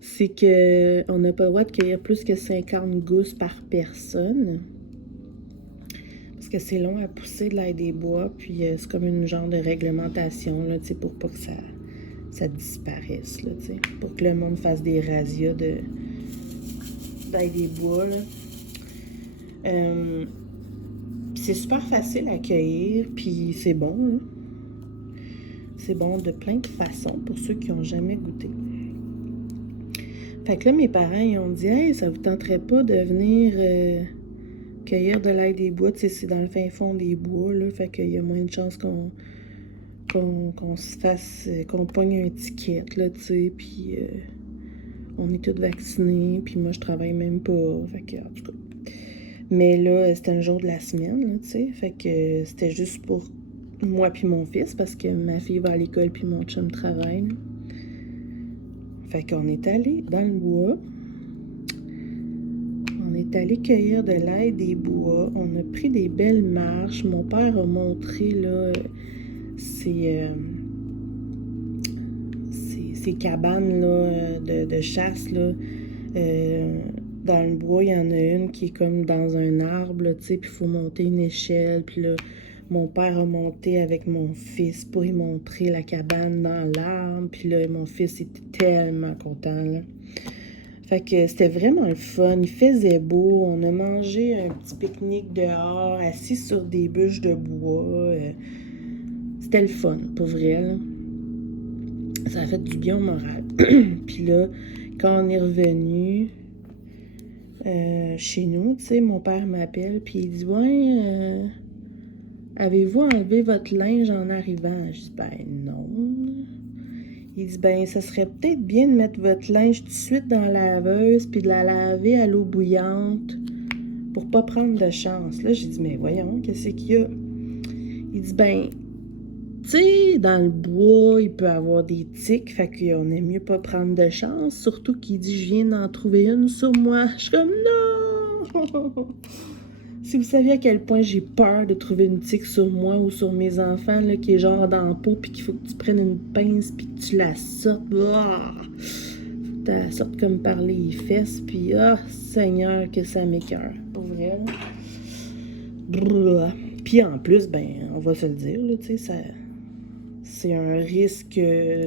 C'est qu'on n'a pas le droit de cueillir plus que 50 gousses par personne. Parce que c'est long à pousser de l'ail des bois, puis c'est comme une genre de réglementation, là, tu sais, pour pas que ça disparaisse, là, tu sais. Pour que le monde fasse des razzias d'ail des bois, là. C'est super facile à cueillir, puis c'est bon, hein? C'est bon de plein de façons pour ceux qui n'ont jamais goûté. Fait que là, mes parents, ils ont dit « Hey, ça vous tenterait pas de venir cueillir de l'ail des bois? » Tu sais, c'est dans le fin fond des bois, là. Fait qu'il y a moins de chances qu'on se fasse... qu'on pogne un ticket, là, tu sais. Puis on est tous vaccinés. Puis moi, je travaille même pas. Fait que, en tout cas... Mais là, c'était un jour de la semaine, là, tu sais. Fait que c'était juste pour moi puis mon fils, parce que ma fille va à l'école puis mon chum travaille, là. Fait qu'on est allé dans le bois. On est allé cueillir de l'ail des bois. On a pris des belles marches. Mon père a montré, là, ses cabanes, là, de chasse, là. Dans le bois, il y en a une qui est comme dans un arbre, tu sais, puis il faut monter une échelle. Puis là, mon père a monté avec mon fils pour y montrer la cabane dans l'arbre. Puis là, mon fils était tellement content, là. Fait que c'était vraiment le fun. Il faisait beau. On a mangé un petit pique-nique dehors, assis sur des bûches de bois. C'était le fun, pour vrai, là. Ça a fait du bien au moral. Puis là, quand on est revenu chez nous, tu sais, mon père m'appelle, puis il dit « Ouais, avez-vous enlevé votre linge en arrivant? » Je dis « Ben non. » Il dit « Ben, ça serait peut-être bien de mettre votre linge tout de suite dans la laveuse, puis de la laver à l'eau bouillante pour pas prendre de chance. » Là, j'ai dit « Mais voyons, qu'est-ce qu'il y a? » Il dit « Ben, tu sais, dans le bois, il peut y avoir des tiques, fait qu'on aime mieux pas prendre de chance, surtout qu'il dit « Je viens d'en trouver une sur moi. » Je suis comme « Non! » Si vous saviez à quel point j'ai peur de trouver une tique sur moi ou sur mes enfants, là, qui est genre dans la peau, puis qu'il faut que tu prennes une pince, puis que tu la sortes. Ah! Faut que tu la sortes comme par les fesses, puis ah, Seigneur, que ça m'écoeure. Pour vrai, là. Brrr. Puis en plus, ben, on va se le dire, là, tu sais, c'est un risque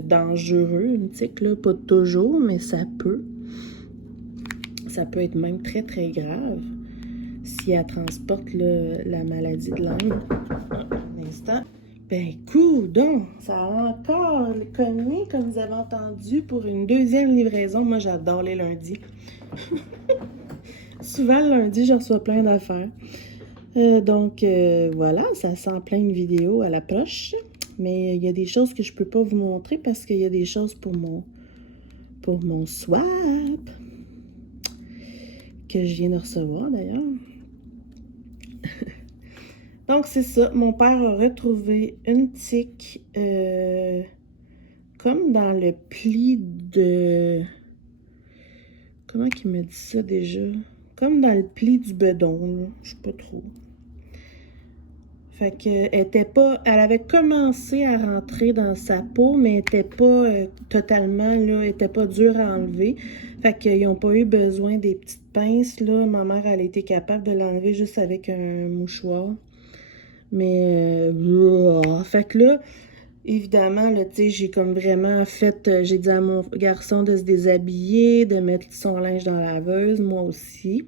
dangereux, une tique, là. Pas toujours, mais ça peut. Ça peut être même très, très grave si elle transporte la maladie de Lyme. Un instant. Ben, coudonc, ça a encore cogné, comme vous avez entendu, pour une deuxième livraison. Moi, j'adore les lundis. Souvent, le lundi, je reçois plein d'affaires. Donc, voilà, ça sent plein de vidéos à l'approche. Mais il y a des choses que je peux pas vous montrer parce qu'il y a des choses pour mon swap que je viens de recevoir, d'ailleurs. Donc, c'est ça. Mon père a retrouvé une tique comme dans le pli de... Comment qu'il me dit ça déjà? Comme dans le pli du bedon, là. Je sais pas trop. Fait que elle avait commencé à rentrer dans sa peau, mais elle était pas totalement, là, elle était pas dure à enlever. Fait qu'ils n'ont pas eu besoin des petites pinces, là. Ma mère, elle a été capable de l'enlever juste avec un mouchoir. Mais, fait que là, évidemment, là, tu sais, j'ai comme vraiment fait, j'ai dit à mon garçon de se déshabiller, de mettre son linge dans la laveuse, moi aussi.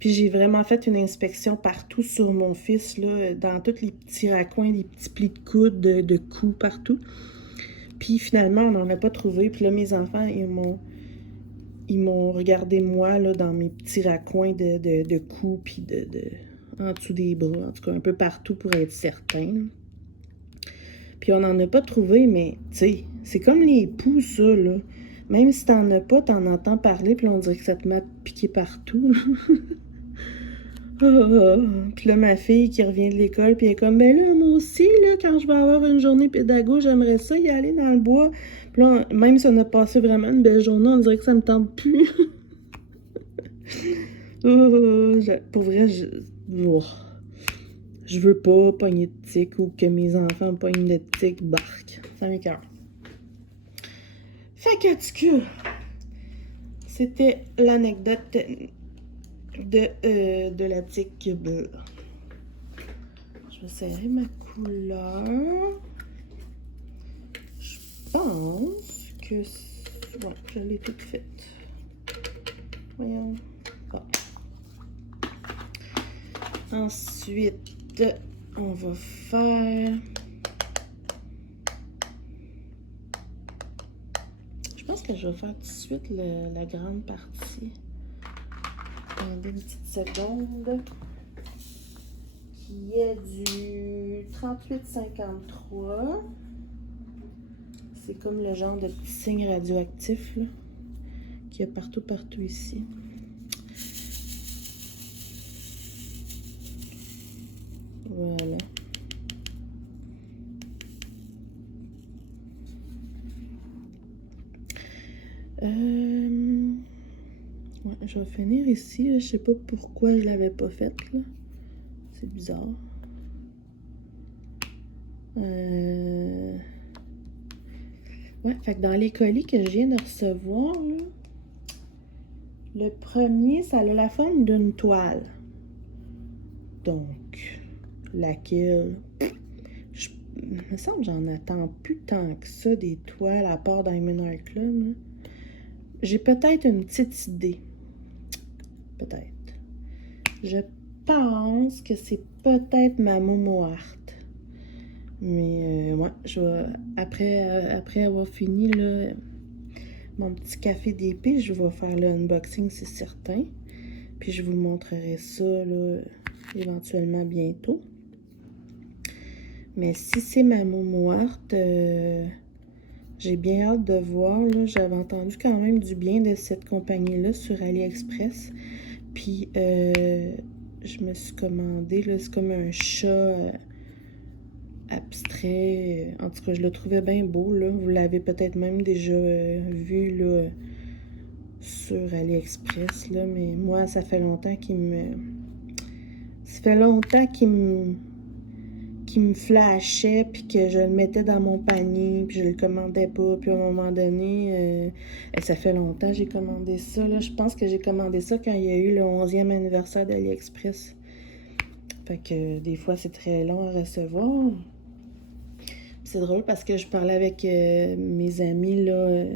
Puis j'ai vraiment fait une inspection partout sur mon fils, là, dans tous les petits raccoins, les petits plis de coude, de cou, partout. Puis finalement, on n'en a pas trouvé. Puis là, mes enfants, ils m'ont regardé moi, là, dans mes petits raccoins de cou, puis en dessous des bras, en tout cas un peu partout pour être certain. Puis on n'en a pas trouvé, mais tu sais, c'est comme les poux, ça, là. Même si t'en as pas, t'en entends parler, puis on dirait que ça te met piqué partout. Puis là, ma fille qui revient de l'école, puis elle est comme, ben là, moi aussi, là, quand je vais avoir une journée pédago, j'aimerais ça y aller dans le bois. Puis là, même si on a passé vraiment une belle journée, on dirait que ça me tente plus. Pour vrai, je veux pas pogner de tic ou que mes enfants pognent de tic, barque. Ça m'écoeure. Fait que, du coup, c'était l'anecdote de la tique bleue. Je vais serrer ma couleur. Je pense que... Bon, je l'ai toute faite. Voyons. Bon. Ensuite, on va faire... Je pense que je vais faire tout de suite la grande partie. Attendez une petite seconde. Qui est du 38,53. C'est comme le genre de petit signe radioactif là, qu'il y a partout ici. Voilà. Ouais, je vais finir ici. Là. Je sais pas pourquoi je l'avais pas faite. C'est bizarre. Ouais, fait que dans les colis que je viens de recevoir, là, le premier, ça a la forme d'une toile. Donc, laquelle... Il me semble que j'en attends plus tant que ça, des toiles, à part Diamond Art Club. J'ai peut-être une petite idée. Peut-être. Je pense que c'est peut-être ma Momo Art. Mais ouais, je vais, après avoir fini là, mon petit café d'épée, je vais faire le unboxing, c'est certain. Puis je vous montrerai ça là, éventuellement bientôt. Mais si c'est ma Momo Art, j'ai bien hâte de voir. J'avais entendu quand même du bien de cette compagnie-là sur AliExpress. Puis je me suis commandé, là, c'est comme un chat abstrait. En tout cas, je le trouvais bien beau. Là. Vous l'avez peut-être même déjà vu là, sur AliExpress. Là, mais moi, ça fait longtemps qu'il me... Ça fait longtemps qu'il me flashait, puis que je le mettais dans mon panier, puis je le commandais pas. Puis à un moment donné, ça fait longtemps que j'ai commandé ça. Là. Je pense que j'ai commandé ça quand il y a eu le 11e anniversaire d'AliExpress. Fait que des fois, c'est très long à recevoir. C'est drôle parce que je parlais avec mes amis, là,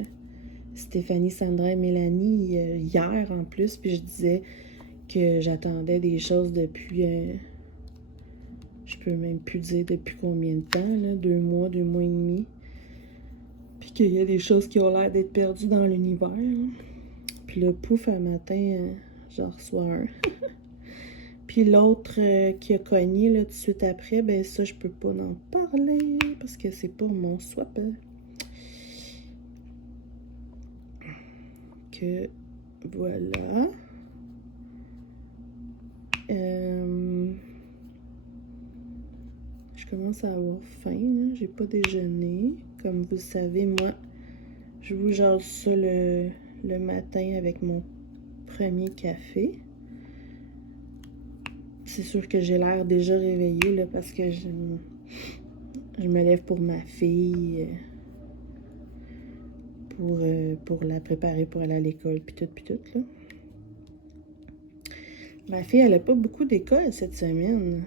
Stéphanie, Sandra et Mélanie, hier en plus, puis je disais que j'attendais des choses depuis... je peux même plus dire depuis combien de temps, là, 2 mois et demi. Puis qu'il y a des choses qui ont l'air d'être perdues dans l'univers. Hein. Puis le pouf, un matin, j'en reçois un. Puis l'autre qui a cogné là, tout de suite après, ben ça, je peux pas en parler parce que c'est pour mon swap. Que voilà. Je commence à avoir faim, j'ai pas déjeuné. Comme vous le savez, moi, je vous jase ça le matin avec mon premier café. C'est sûr que j'ai l'air déjà réveillée là, parce que je me lève pour ma fille, pour la préparer pour aller à l'école, puis tout, là. Ma fille, elle n'a pas beaucoup d'école cette semaine.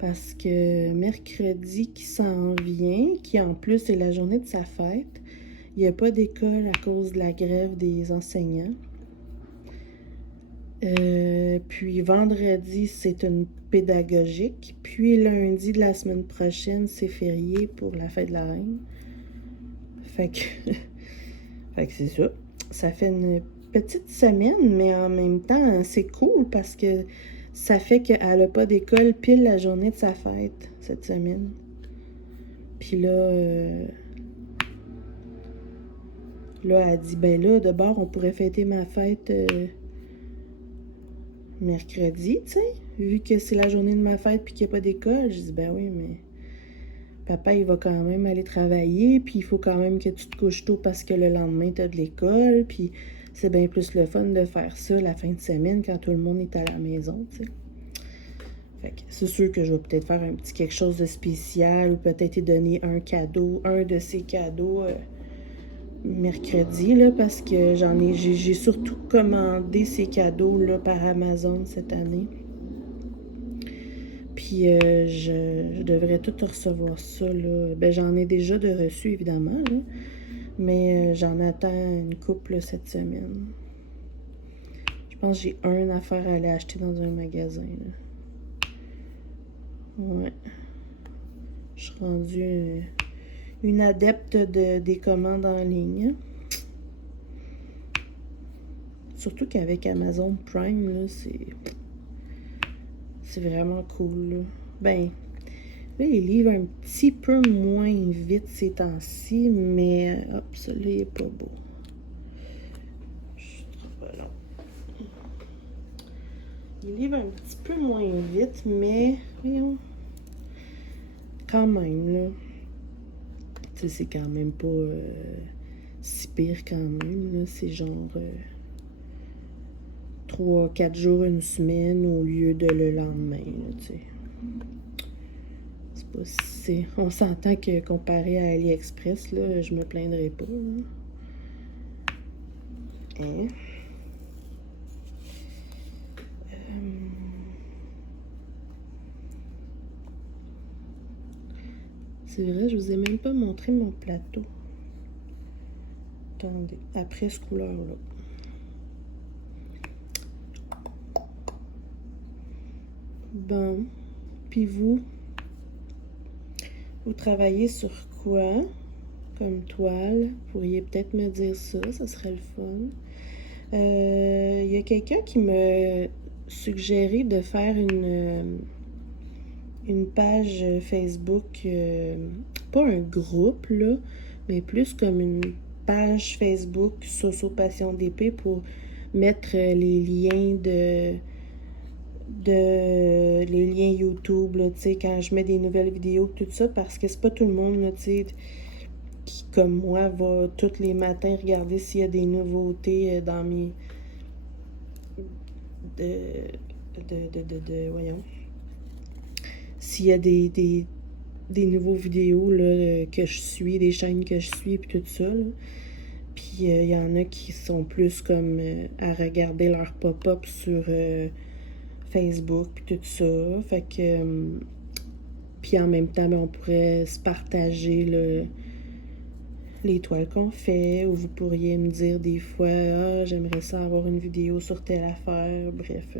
Parce que mercredi qui s'en vient, qui en plus est la journée de sa fête, il n'y a pas d'école à cause de la grève des enseignants. Puis vendredi, c'est une pédagogique. Puis lundi de la semaine prochaine, c'est férié pour la fête de la reine. Fait que, fait que c'est ça. Ça fait une petite semaine, mais en même temps, c'est cool parce que ça fait qu'elle n'a pas d'école pile la journée de sa fête cette semaine. Puis là, elle dit, ben là, de bord, on pourrait fêter ma fête mercredi, tu sais, vu que c'est la journée de ma fête puis qu'il n'y a pas d'école. Je dis, ben oui, mais papa, il va quand même aller travailler, puis il faut quand même que tu te couches tôt parce que le lendemain, tu as de l'école, puis c'est bien plus le fun de faire ça la fin de semaine quand tout le monde est à la maison, tu sais. Fait que c'est sûr que je vais peut-être faire un petit quelque chose de spécial ou peut-être y donner un cadeau, un de ces cadeaux mercredi, là, parce que j'ai surtout commandé ces cadeaux, là, par Amazon cette année. Puis je devrais tout recevoir ça, là. Ben, j'en ai déjà de reçus, évidemment, là. Mais j'en attends une couple cette semaine. Je pense que j'ai une affaire à aller acheter dans un magasin, là. Ouais. Je suis rendue une adepte des commandes en ligne. Surtout qu'avec Amazon Prime, là, c'est vraiment cool, là. Ben, là, il livre un petit peu moins vite ces temps-ci, mais hop, celui-là, il est pas beau. Je trouve pas long. Il livre un petit peu moins vite, mais voyons, quand même, là. Tu sais, c'est quand même pas si pire quand même, là. C'est genre 3-4 jours, une semaine au lieu de le lendemain, là, tu sais. C'est pas si... On s'entend que comparé à AliExpress, là, je me plaindrai pas, là. Hein? C'est vrai, je vous ai même pas montré mon plateau. Attendez, après ce couleur-là. Bon, puis vous travaillez sur quoi comme toile? Vous pourriez peut-être me dire ça serait le fun. Il y a quelqu'un qui me suggéré de faire une page Facebook, pas un groupe, là, mais plus comme une page Facebook Soso Passion d'épée pour mettre les liens les liens YouTube, là, tu sais, quand je mets des nouvelles vidéos, tout ça, parce que c'est pas tout le monde, là, tu sais, qui, comme moi, va tous les matins regarder s'il y a des nouveautés dans mes... voyons. S'il y a des nouveaux vidéos là, que je suis, des chaînes que je suis, puis tout ça, là. Puis il y en a qui sont plus comme à regarder leur pop-up sur Facebook, puis tout ça. Fait que... puis en même temps, ben, on pourrait se partager là, les toiles qu'on fait, ou vous pourriez me dire des fois, ah, j'aimerais ça avoir une vidéo sur telle affaire, bref.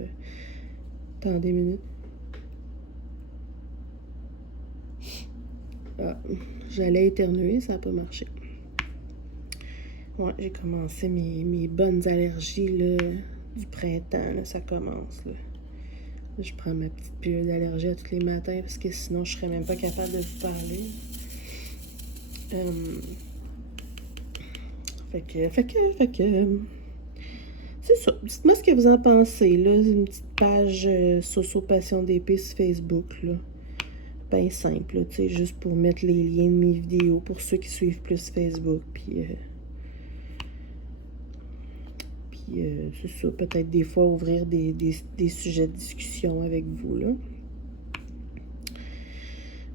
Attendez une minute. Ah, j'allais éternuer, ça n'a pas marché. Ouais, j'ai commencé mes bonnes allergies là, du printemps, là, ça commence. Là. Je prends ma petite pilule d'allergie à tous les matins parce que sinon je serais même pas capable de vous parler. Fait que c'est ça. Dites-moi ce que vous en pensez, là. Une petite page Soso Passion d'épée sur Facebook, là. Ben simple, tu sais, juste pour mettre les liens de mes vidéos pour ceux qui suivent plus Facebook. Puis c'est ça, peut-être des fois ouvrir des sujets de discussion avec vous, là.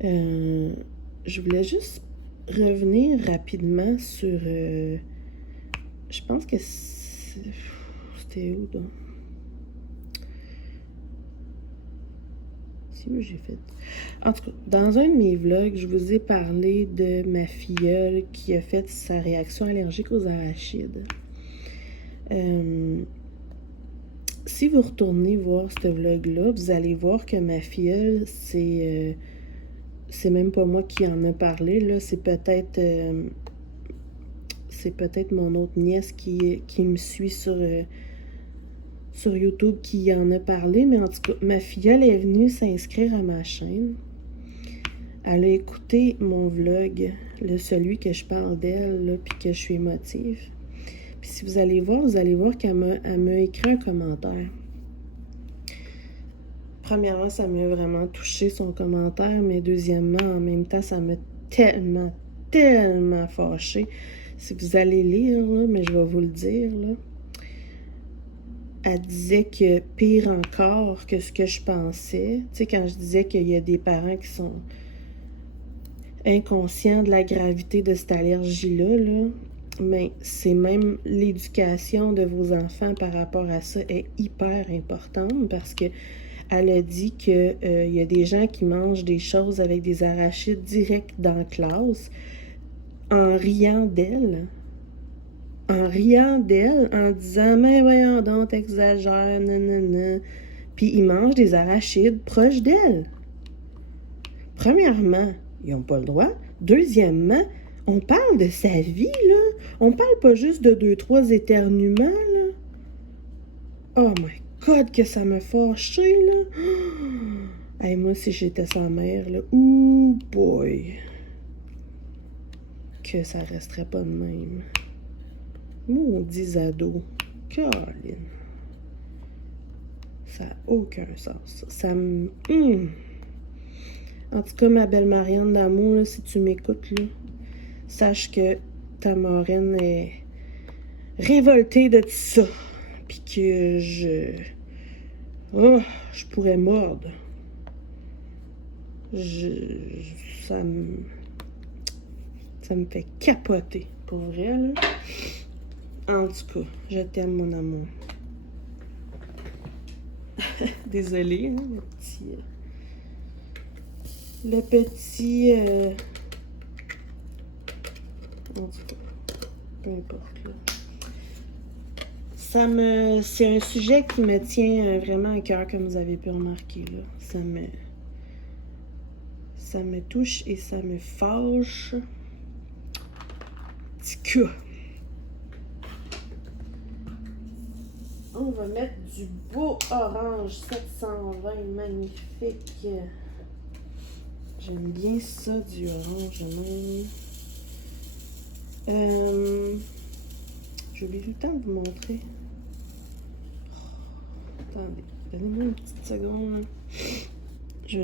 Je voulais juste revenir rapidement sur... je pense que c'était où, donc? Si, oui, j'ai fait... En tout cas, dans un de mes vlogs, je vous ai parlé de ma filleule qui a fait sa réaction allergique aux arachides. Si vous retournez voir ce vlog-là, vous allez voir que ma filleule, c'est même pas moi qui en a parlé, là, c'est peut-être mon autre nièce qui me suit sur YouTube qui en a parlé, mais en tout cas, ma filleule est venue s'inscrire à ma chaîne. Elle a écouté mon vlog, celui que je parle d'elle, puis que je suis émotive. Puis si vous allez voir qu'elle m'a écrit un commentaire. Premièrement, ça m'a vraiment touché son commentaire, mais deuxièmement, en même temps, ça m'a tellement fâchée. Si vous allez lire, là, mais je vais vous le dire, là. Elle disait que pire encore que ce que je pensais. Tu sais, quand je disais qu'il y a des parents qui sont inconscients de la gravité de cette allergie-là, là, mais c'est même l'éducation de vos enfants par rapport à ça est hyper importante parce que elle a dit qu'il y a des gens qui mangent des choses avec des arachides direct dans la classe en riant d'elle. En riant d'elle, en disant « Mais voyons donc, t'exagères, nanana. » Puis ils mangent des arachides proches d'elle. Premièrement, ils n'ont pas le droit. Deuxièmement, on parle de sa vie, là. On parle pas juste de 2-3 éternuements, là. Oh my God, que ça me fâchait, là. Hey, moi, si j'étais sa mère, là, ouh boy, que ça resterait pas de même. Maudits ados. Colin. Ça n'a aucun sens. Ça me... En tout cas, ma belle Marianne d'amour, là, si tu m'écoutes, là, sache que ta marraine est révoltée de tout ça. Puis que je pourrais mordre. Ça me fait capoter, pour vrai, là. En tout cas, je t'aime, mon amour. Désolée, hein, le petit... En tout cas, peu importe, là. C'est un sujet qui me tient vraiment à cœur, comme vous avez pu remarquer, là. Ça me touche et ça me fâche. Petit cas. On va mettre du beau orange 720, magnifique. J'aime bien ça, du orange même. J'ai oublié tout le temps de vous montrer. Attendez, donnez-moi une petite seconde. Je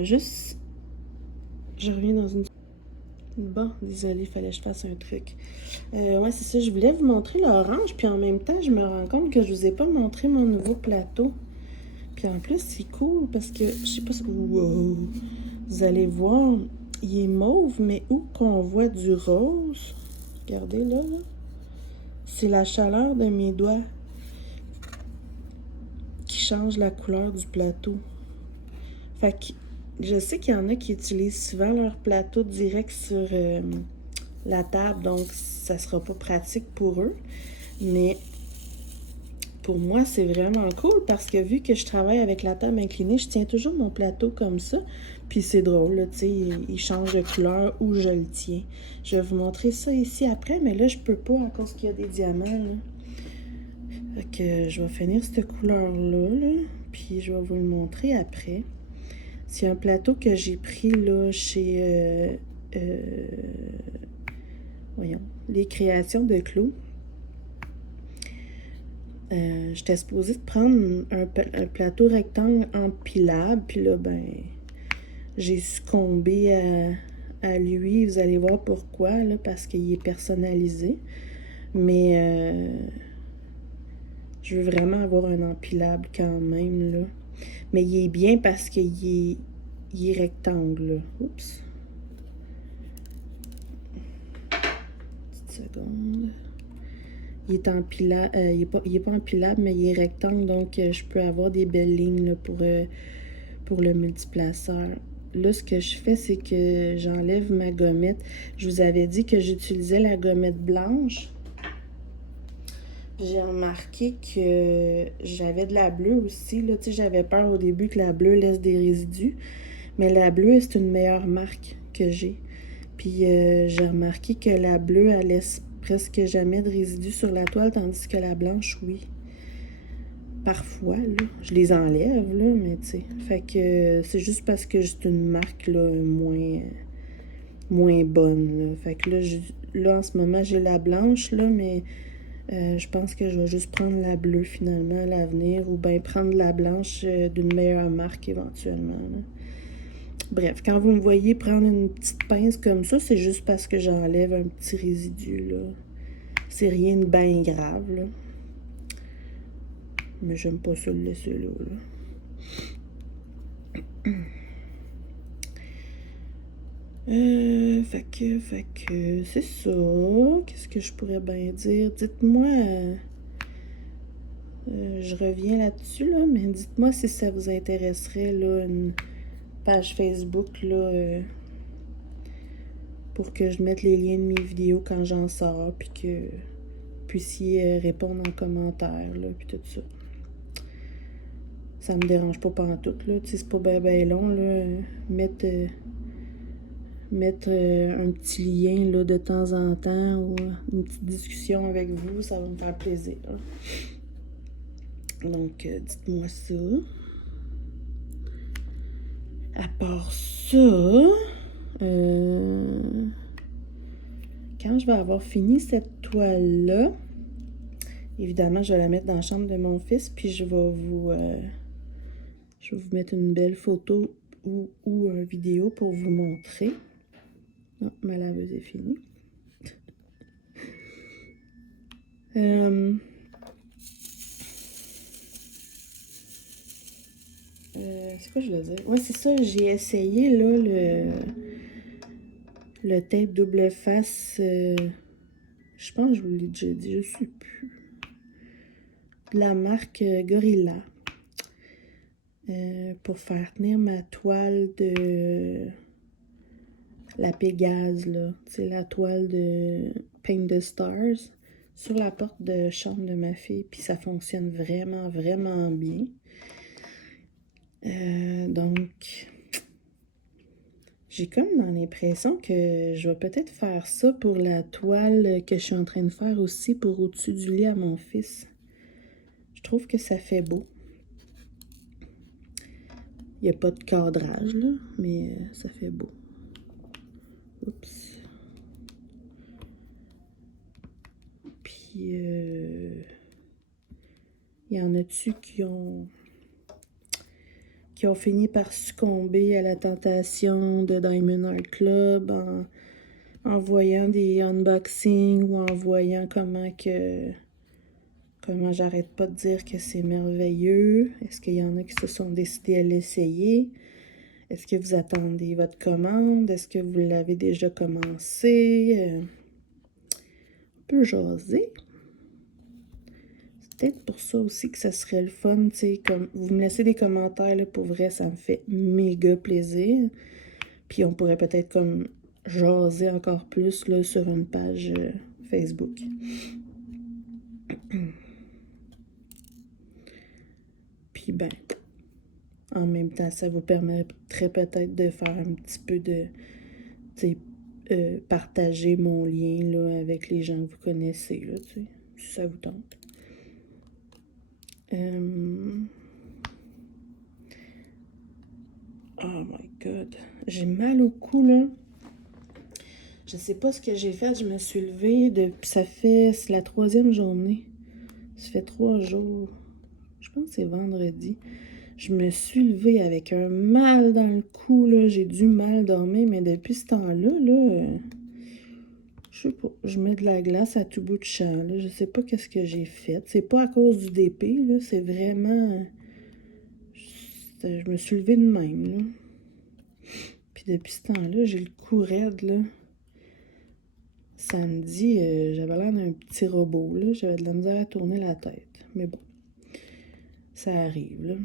reviens dans une... Bon, désolé, il fallait que je fasse un truc. Ouais, c'est ça, je voulais vous montrer l'orange, puis en même temps, je me rends compte que je vous ai pas montré mon nouveau plateau. Puis en plus, c'est cool, parce que, je sais pas si... Wow! Vous allez voir, il est mauve, mais où qu'on voit du rose, regardez là, c'est la chaleur de mes doigts qui change la couleur du plateau. Fait que je sais qu'il y en a qui utilisent souvent leur plateau direct sur la table, donc ça sera pas pratique pour eux. Mais pour moi, c'est vraiment cool parce que vu que je travaille avec la table inclinée, je tiens toujours mon plateau comme ça. Puis c'est drôle, tu sais, il change de couleur où je le tiens. Je vais vous montrer ça ici après, mais là, je peux pas à cause qu'il y a des diamants, là. Fait que je vais finir cette couleur-là, là, puis je vais vous le montrer après. C'est un plateau que j'ai pris là chez voyons, les créations de Clos. J'étais supposée de prendre un plateau rectangle empilable, puis là, ben, j'ai succombé à lui. Vous allez voir pourquoi, là, parce qu'il est personnalisé. Mais je veux vraiment avoir un empilable quand même, là. Mais il est bien parce qu'il est rectangle, là. Oups. Petite seconde. Il est empilable, il est pas empilable, mais il est rectangle, donc je peux avoir des belles lignes là, pour le multiplaceur. Là, ce que je fais, c'est que j'enlève ma gommette. Je vous avais dit que j'utilisais la gommette blanche. J'ai remarqué que j'avais de la bleue aussi. Là, tu sais, j'avais peur au début que la bleue laisse des résidus. Mais la bleue, c'est une meilleure marque que j'ai. Puis j'ai remarqué que la bleue, elle laisse presque jamais de résidus sur la toile, tandis que la blanche, oui. Parfois, là, je les enlève, là, mais tu sais. Fait que c'est juste parce que c'est une marque, là, moins bonne, là. Fait que là, en ce moment, j'ai la blanche, là, mais je pense que je vais juste prendre la bleue, finalement, à l'avenir, ou bien prendre la blanche d'une meilleure marque, éventuellement, là. Bref, quand vous me voyez prendre une petite pince comme ça, c'est juste parce que j'enlève un petit résidu, là. C'est rien de bien grave, là. Mais j'aime pas ça le laisser là, Fait que, c'est ça. Qu'est-ce que je pourrais bien dire? Dites-moi, je reviens là-dessus, là, mais dites-moi si ça vous intéresserait, là, une page Facebook, là, pour que je mette les liens de mes vidéos quand j'en sors, puis que vous puissiez répondre en commentaire, là, puis tout ça. Ça me dérange pas pantoute, là. Tu sais, c'est pas ben long, là. mettre un petit lien là, de temps en temps ou une petite discussion avec vous, ça va me faire plaisir. Donc, dites-moi ça. À part ça, quand je vais avoir fini cette toile-là, évidemment, je vais la mettre dans la chambre de mon fils, puis je vais vous mettre une belle photo ou une vidéo pour vous montrer. Non, ma laveuse est finie. C'est quoi je voulais dire? Ouais, c'est ça, j'ai essayé là le tape double face. Je pense que je vous l'ai déjà dit, je sais plus. De la marque Gorilla. Pour faire tenir ma toile de la Pégase, là. C'est la toile de Paint the Stars sur la porte de chambre de ma fille. Puis ça fonctionne vraiment, vraiment bien. Donc, j'ai comme l'impression que je vais peut-être faire ça pour la toile que je suis en train de faire aussi pour au-dessus du lit à mon fils. Je trouve que ça fait beau. Il n'y a pas de cadrage, là, mais ça fait beau. Oups. Puis, il y en a-tu qui ont fini par succomber à la tentation de Diamond Art Club en voyant des unboxings ou en voyant comment j'arrête pas de dire que c'est merveilleux. Est-ce qu'il y en a qui se sont décidés à l'essayer? Est-ce que vous attendez votre commande? Est-ce que vous l'avez déjà commencé? On peut jaser. C'est peut-être pour ça aussi que ça serait le fun, tu sais, comme vous me laissez des commentaires, là, pour vrai, ça me fait méga plaisir. Puis on pourrait peut-être comme jaser encore plus là, sur une page Facebook. Puis ben, en même temps, ça vous permettrait peut-être de faire un petit peu de, tu sais, partager mon lien là, avec les gens que vous connaissez, là, tu sais, si ça vous tente. Oh my God. J'ai mal au cou, là. Je sais pas ce que j'ai fait. Je me suis levée depuis... C'est la 3e journée. Ça fait 3 jours. Je pense que c'est vendredi. Je me suis levée avec un mal dans le cou, là. J'ai du mal dormir, mais depuis ce temps-là, là... je sais pas. Je mets de la glace à tout bout de champ, là. Je sais pas qu'est-ce que j'ai fait. C'est pas à cause du DP, là. C'est vraiment... Je me suis levée de même, là. Puis depuis ce temps-là, j'ai le cou raide, là. Samedi, j'avais l'air d'un petit robot, là. J'avais de la misère à tourner la tête. Mais bon, ça arrive, là.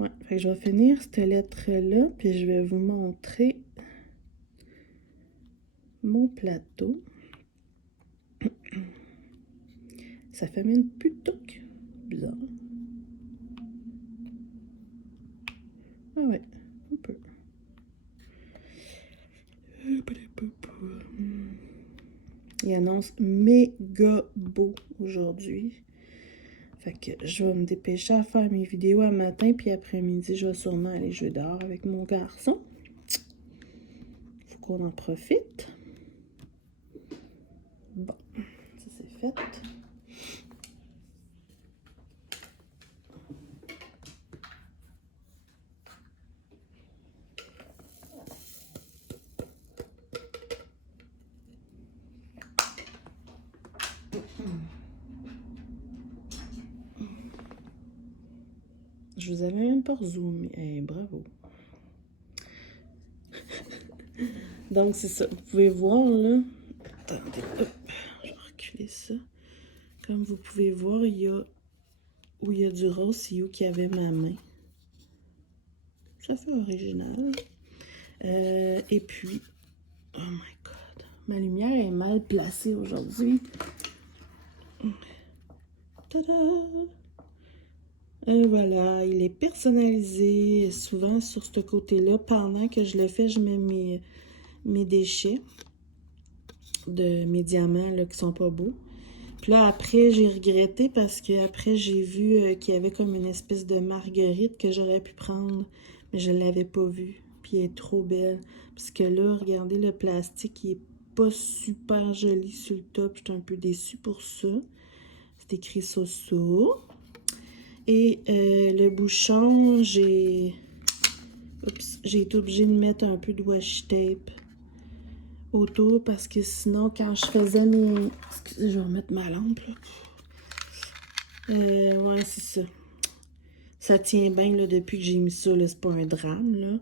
Ouais, fait que je vais finir cette lettre-là, puis je vais vous montrer mon plateau. Ça fait même plus de touc. Bizarre. Ah ouais, un peu. Il annonce méga beau aujourd'hui. Fait que je vais me dépêcher à faire mes vidéos à matin, puis après-midi, je vais sûrement aller jouer dehors avec mon garçon. Faut qu'on en profite. Bon, ça c'est fait. Je vous avais même pas zoomé. Hey, bravo. Donc, c'est ça. Vous pouvez voir, là. Attendez, hop, je vais reculer ça. Comme vous pouvez voir, il y a où il y a du rose, c'est où qu'il y avait ma main. Ça fait original. Et puis, oh my God, ma lumière est mal placée aujourd'hui. Tada! Et voilà, il est personnalisé souvent sur ce côté-là. Pendant que je le fais, je mets mes déchets de mes diamants là, qui sont pas beaux. Puis là, après, j'ai regretté parce que après j'ai vu qu'il y avait comme une espèce de marguerite que j'aurais pu prendre, mais je l'avais pas vue. Puis elle est trop belle. Parce que là, regardez, le plastique, il est pas super joli sur le top. Je suis un peu déçue pour ça. C'est écrit Soso. Et le bouchon, j'ai été obligée de mettre un peu de washi tape autour parce que sinon, quand je faisais mes... Excusez, je vais remettre ma lampe, là. Ouais, c'est ça. Ça tient bien, là, depuis que j'ai mis ça, là, c'est pas un drame, là.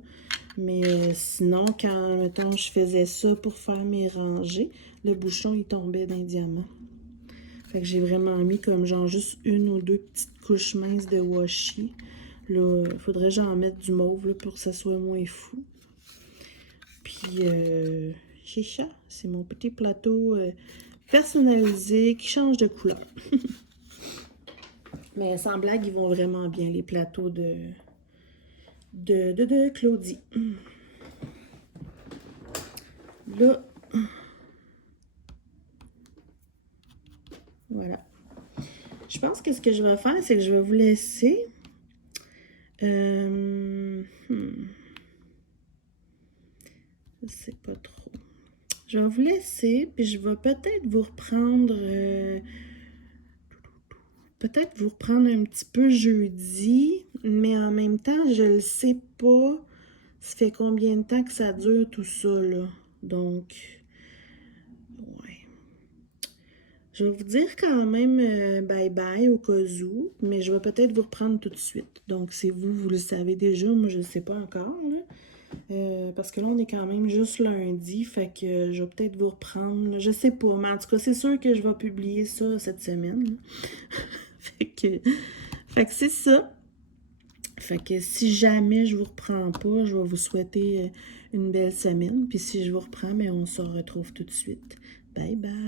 Mais sinon, quand, mettons, je faisais ça pour faire mes rangées, le bouchon, il tombait d'un diamant. Fait que j'ai vraiment mis comme genre juste une ou deux petites couches minces de washi. Là, il faudrait que j'en mette du mauve là, pour que ça soit moins fou. Puis, c'est ça. C'est mon petit plateau personnalisé qui change de couleur. Mais sans blague, ils vont vraiment bien, les plateaux de Claudie. Là, voilà. Je pense que ce que je vais faire, c'est que je vais vous laisser. Je sais pas trop. Je vais vous laisser, puis je vais peut-être vous reprendre... peut-être vous reprendre un petit peu jeudi, mais en même temps, je le sais pas. Ça fait combien de temps que ça dure tout ça, là? Donc, ouais. Je vais vous dire quand même bye-bye au cas où, mais je vais peut-être vous reprendre tout de suite. Donc, c'est vous, vous le savez déjà, moi je ne le sais pas encore, là. Parce que là, on est quand même juste lundi, fait que je vais peut-être vous reprendre, là. Je sais pas, mais en tout cas, c'est sûr que je vais publier ça cette semaine, là. Fait que c'est ça. Fait que si jamais je vous reprends pas, je vais vous souhaiter une belle semaine. Puis si je vous reprends, mais on se retrouve tout de suite. Bye bye!